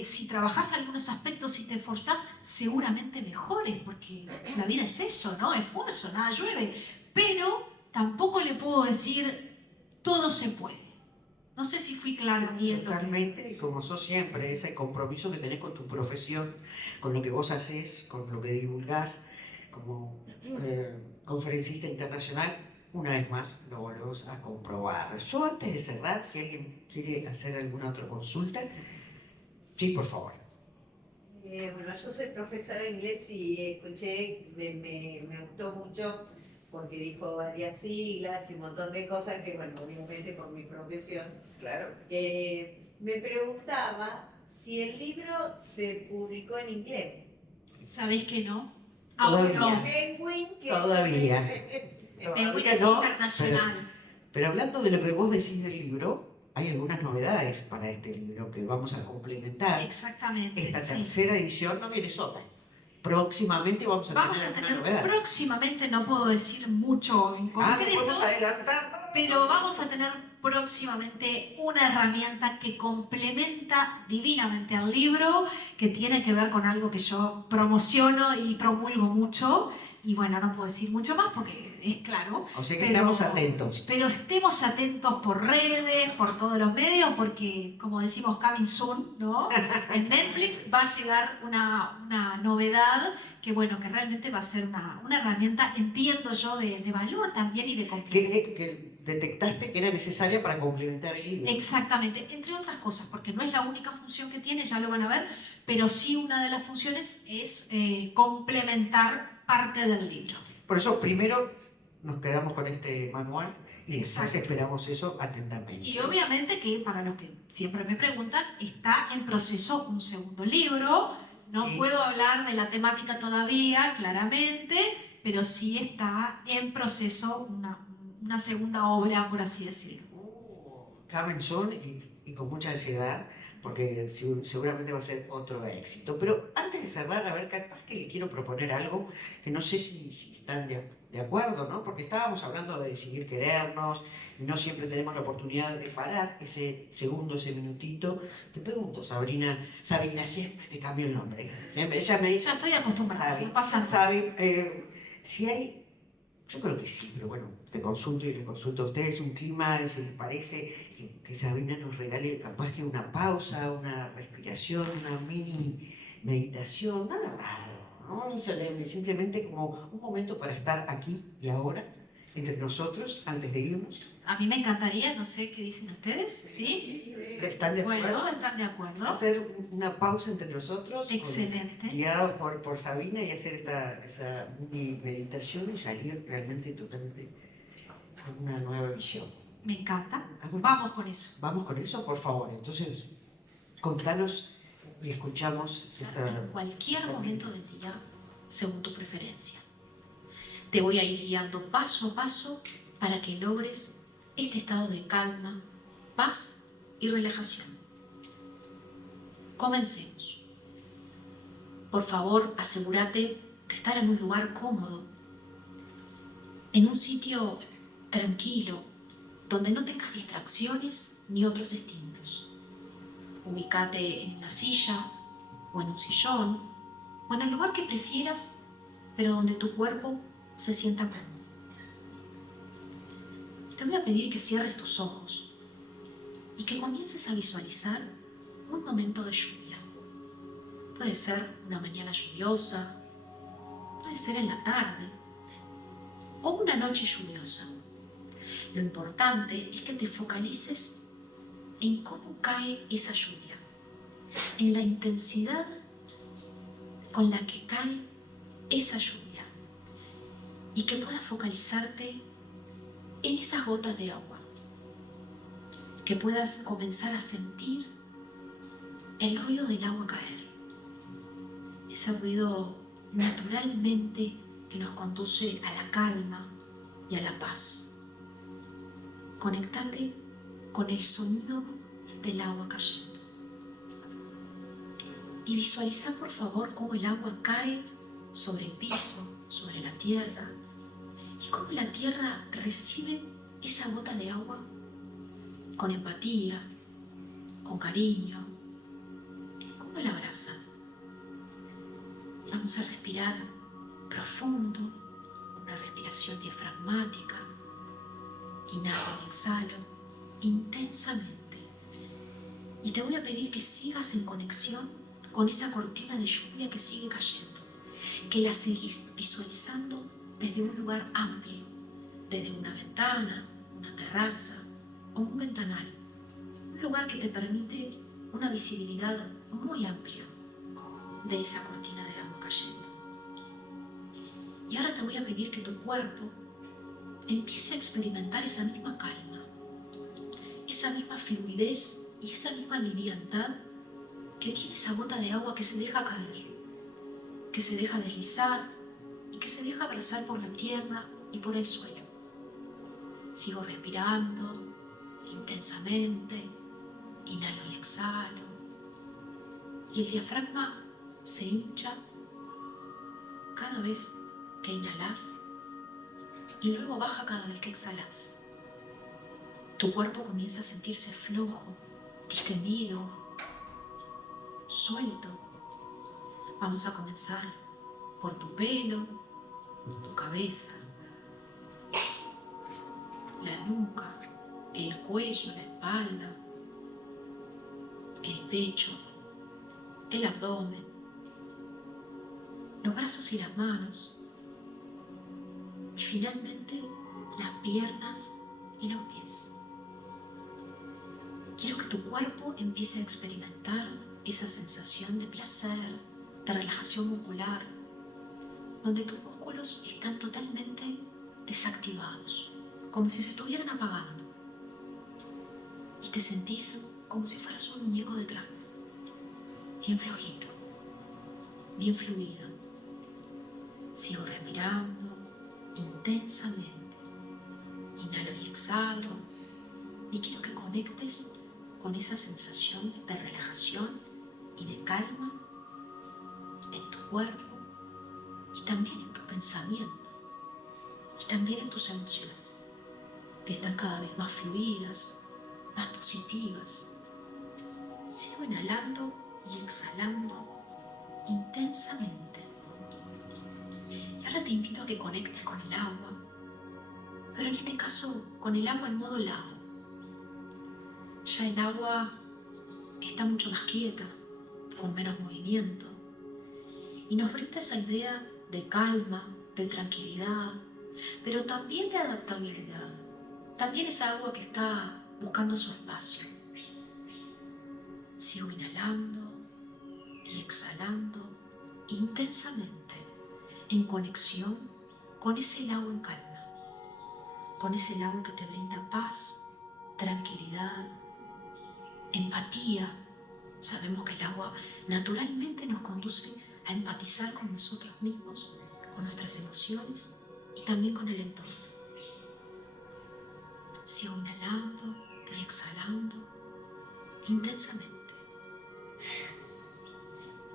si trabajás algunos aspectos, si te esforzás, seguramente mejores, porque la vida es eso, ¿no? Esfuerzo, nada llueve. Pero tampoco le puedo decir todo se puede. No sé si fui clara bien. Totalmente, y como sos siempre, ese compromiso que tenés con tu profesión, con lo que vos haces, con lo que divulgás, como conferencista internacional, una vez más lo volvemos a comprobar. Yo antes de cerrar, si alguien quiere hacer alguna otra consulta, sí, por favor. Bueno, yo soy profesora de inglés y escuché, me gustó mucho porque dijo varias siglas y un montón de cosas que, bueno, obviamente por mi profesión. Claro. Me preguntaba si el libro se publicó en inglés. ¿Sabés que no? Todavía. No. Penguin, que Todavía. Penguin es no, internacional. pero hablando de lo que vos decís del libro, hay algunas novedades para este libro que vamos a complementar. Exactamente. Esta tercera edición no viene sola. Próximamente vamos a tener novedades. Próximamente no puedo decir mucho en concreto. ¿No podemos adelantar? pero vamos a tener próximamente una herramienta que complementa divinamente al libro, que tiene que ver con algo que yo promociono y promulgo mucho. Y bueno, no puedo decir mucho más porque es claro. O sea que estamos atentos. Pero estemos atentos por redes, por todos los medios, porque como decimos, coming soon, ¿no? En Netflix va a llegar una novedad que bueno, que realmente va a ser una herramienta, entiendo yo, de valor también y de complemento. Que detectaste que era necesaria para complementar el libro. Exactamente, entre otras cosas, porque no es la única función que tiene, ya lo van a ver, pero sí una de las funciones es complementar parte del libro. Por eso primero nos quedamos con este manual y después Exacto. esperamos eso atentamente. Y obviamente que para los que siempre me preguntan, está en proceso un segundo libro. No Sí. puedo hablar de la temática todavía, claramente, pero sí está en proceso una segunda obra, por así decirlo. Coming soon y con mucha ansiedad, porque seguramente va a ser otro éxito. Pero antes de cerrar, a ver, capaz que le quiero proponer algo que no sé si están de acuerdo, ¿no? Porque estábamos hablando de decidir querernos y no siempre tenemos la oportunidad de parar ese segundo, ese minutito. Te pregunto, Sabina, siempre te cambio el nombre. Ella me dice... Ya estoy acostumbrada, Sabi, no pasa nada. Sabi, si hay... Yo creo que sí, pero bueno, te consulto y les consulto a ustedes un clima, si les parece que Sabina nos regale capaz que una pausa, una respiración, una mini meditación, nada raro, ¿no? Ni solemne, simplemente como un momento para estar aquí y ahora, entre nosotros, antes de irnos. A mí me encantaría, no sé qué dicen ustedes, ¿sí? ¿Están de acuerdo? Bueno, ¿están de acuerdo? Hacer una pausa entre nosotros, Excelente. guiados por Sabina y hacer esta mini meditación y salir realmente totalmente con una nueva visión. Me encanta. Bueno, Vamos con eso. Vamos con eso, por favor. Entonces, contanos y escuchamos En cualquier momento del día, según tu preferencia. Te voy a ir guiando paso a paso para que logres este estado de calma, paz y relajación. Comencemos. Por favor, asegúrate de estar en un lugar cómodo, en un sitio tranquilo, donde no tengas distracciones ni otros estímulos. Ubícate en una silla o en un sillón o en el lugar que prefieras, pero donde tu cuerpo se sienta cómodo. Te voy a pedir que cierres tus ojos y que comiences a visualizar un momento de lluvia. Puede ser una mañana lluviosa, puede ser en la tarde o una noche lluviosa. Lo importante es que te focalices en cómo cae esa lluvia, en la intensidad con la que cae esa lluvia y que puedas focalizarte en esas gotas de agua, que puedas comenzar a sentir el ruido del agua caer, ese ruido naturalmente que nos conduce a la calma y a la paz. Conéctate con el sonido del agua cayendo. Y visualiza, por favor, cómo el agua cae sobre el piso, sobre la tierra, y cómo la tierra recibe esa gota de agua con empatía, con cariño, cómo la abraza. Vamos a respirar profundo, una respiración diafragmática. Inhalo y exhalo intensamente. Y te voy a pedir que sigas en conexión con esa cortina de lluvia que sigue cayendo, que la seguís visualizando desde un lugar amplio, desde una ventana, una terraza o un ventanal, un lugar que te permite una visibilidad muy amplia de esa cortina de agua cayendo. Y ahora te voy a pedir que tu cuerpo empiece a experimentar esa misma calma, esa misma fluidez y esa misma liviandad que tiene esa gota de agua que se deja caer, que se deja deslizar y que se deja abrazar por la tierra y por el suelo. Sigo respirando intensamente, inhalo y exhalo, y el diafragma se hincha cada vez que inhalas y luego baja cada vez que exhalas. Tu cuerpo comienza a sentirse flojo, distendido, suelto. Vamos a comenzar por tu pelo, tu cabeza, la nuca, el cuello, la espalda, el pecho, el abdomen, los brazos y las manos, y finalmente las piernas y los pies. Quiero que tu cuerpo empiece a experimentar esa sensación de placer, de relajación muscular, donde tus músculos están totalmente desactivados, como si se estuvieran apagando. Y te sentís como si fueras un muñeco de trapo, bien flojito, bien fluido. Sigo respirando intensamente. Inhalo y exhalo. Y quiero que conectes con esa sensación de relajación y de calma en tu cuerpo y también en tu pensamiento y también en tus emociones, que están cada vez más fluidas, más positivas. Sigo inhalando y exhalando intensamente. Y ahora te invito a que conectes con el agua, pero en este caso con el agua en modo lago. Ya el agua está mucho más quieta, con menos movimiento, y nos brinda esa idea de calma, de tranquilidad, pero también de adaptabilidad. También es agua que está buscando su espacio. Sigo inhalando y exhalando intensamente, en conexión con ese lago en calma, con ese lago que te brinda paz, tranquilidad, empatía. Sabemos que el agua naturalmente nos conduce a empatizar con nosotros mismos, con nuestras emociones y también con el entorno. Sigo inhalando y exhalando intensamente.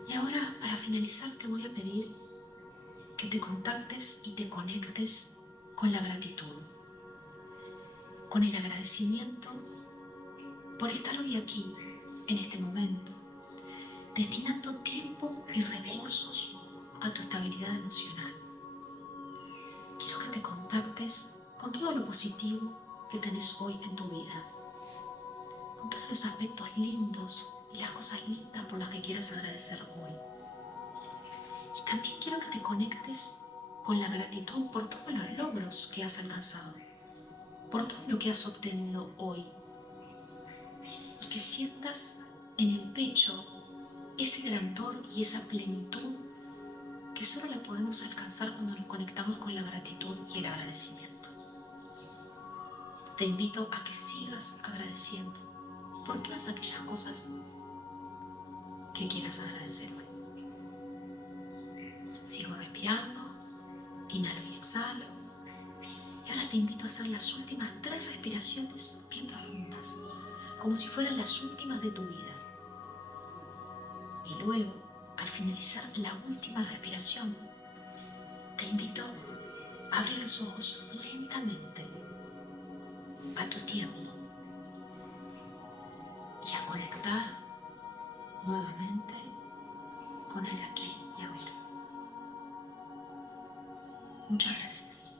Y ahora, para finalizar, te voy a pedir que te contactes y te conectes con la gratitud, con el agradecimiento por estar hoy aquí, en este momento, destinando tiempo y recursos a tu estabilidad emocional. Quiero que te contactes con todo lo positivo que tenés hoy en tu vida, con todos los aspectos lindos y las cosas lindas por las que quieras agradecer hoy. Y también quiero que te conectes con la gratitud por todos los logros que has alcanzado, por todo lo que has obtenido hoy. Y que sientas en el pecho ese grandor y esa plenitud que solo la podemos alcanzar cuando nos conectamos con la gratitud y el agradecimiento. Te invito a que sigas agradeciendo por todas aquellas cosas que quieras agradecer hoy. Sigo respirando, inhalo y exhalo. Y ahora te invito a hacer las últimas 3 respiraciones bien profundas, como si fueran las últimas de tu vida. Y luego, al finalizar la última respiración, te invito a abrir los ojos lentamente, a tu tiempo, y a conectar nuevamente con el aquí y ahora. Muchas gracias.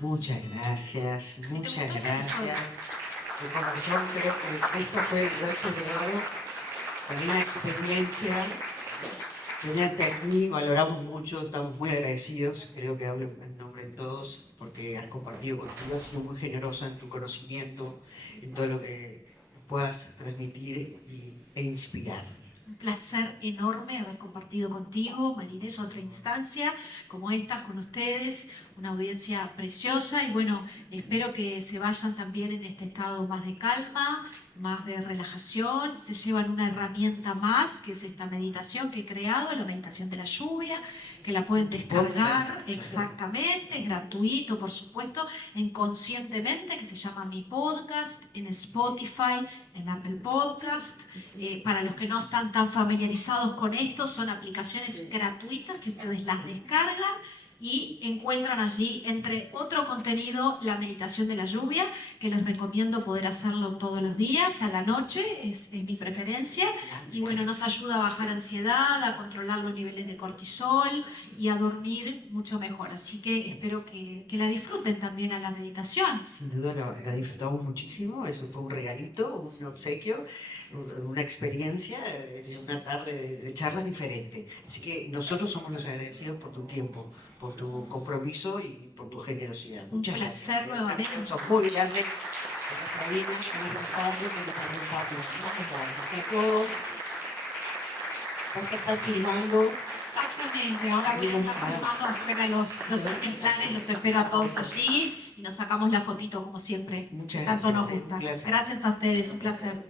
Muchas gracias, muchas gracias. De corazón creo que esto fue el verso de oro, con una experiencia tenerte aquí, valoramos mucho, estamos muy agradecidos, creo que hablo en nombre de todos, porque has compartido contigo, has sido muy generosa en tu conocimiento, en todo lo que puedas transmitir e inspirar. Un placer enorme haber compartido contigo, Marinés, otra instancia como esta con ustedes, una audiencia preciosa y bueno, espero que se vayan también en este estado más de calma, más de relajación, se llevan una herramienta más que es esta meditación que he creado, la meditación de la lluvia, que la pueden descargar exactamente, gratuito por supuesto, en Conscientemente, que se llama Mi Podcast, en Spotify, en Apple Podcast. Para los que no están tan familiarizados con esto, son aplicaciones gratuitas que ustedes las descargan y encuentran allí, entre otro contenido, la meditación de la lluvia, que les recomiendo poder hacerlo todos los días, a la noche, es mi preferencia, y bueno, nos ayuda a bajar ansiedad, a controlar los niveles de cortisol y a dormir mucho mejor. Así que espero que la disfruten también a la meditación. Sin duda la disfrutamos muchísimo, eso fue un regalito, un obsequio, una experiencia, una tarde de charlas diferente. Así que nosotros somos los agradecidos por tu tiempo, por tu compromiso y por tu generosidad. Un placer nuevamente. Son muy grandes. Sabina, muy tarde, vas a estar filmando. Exactamente, ahora voy a estar filmando afuera los ejemplares, los espero a todos allí y nos sacamos la fotito como siempre. Muchas Tanto gracias. nos gusta. Un placer. Gracias a ustedes, un placer.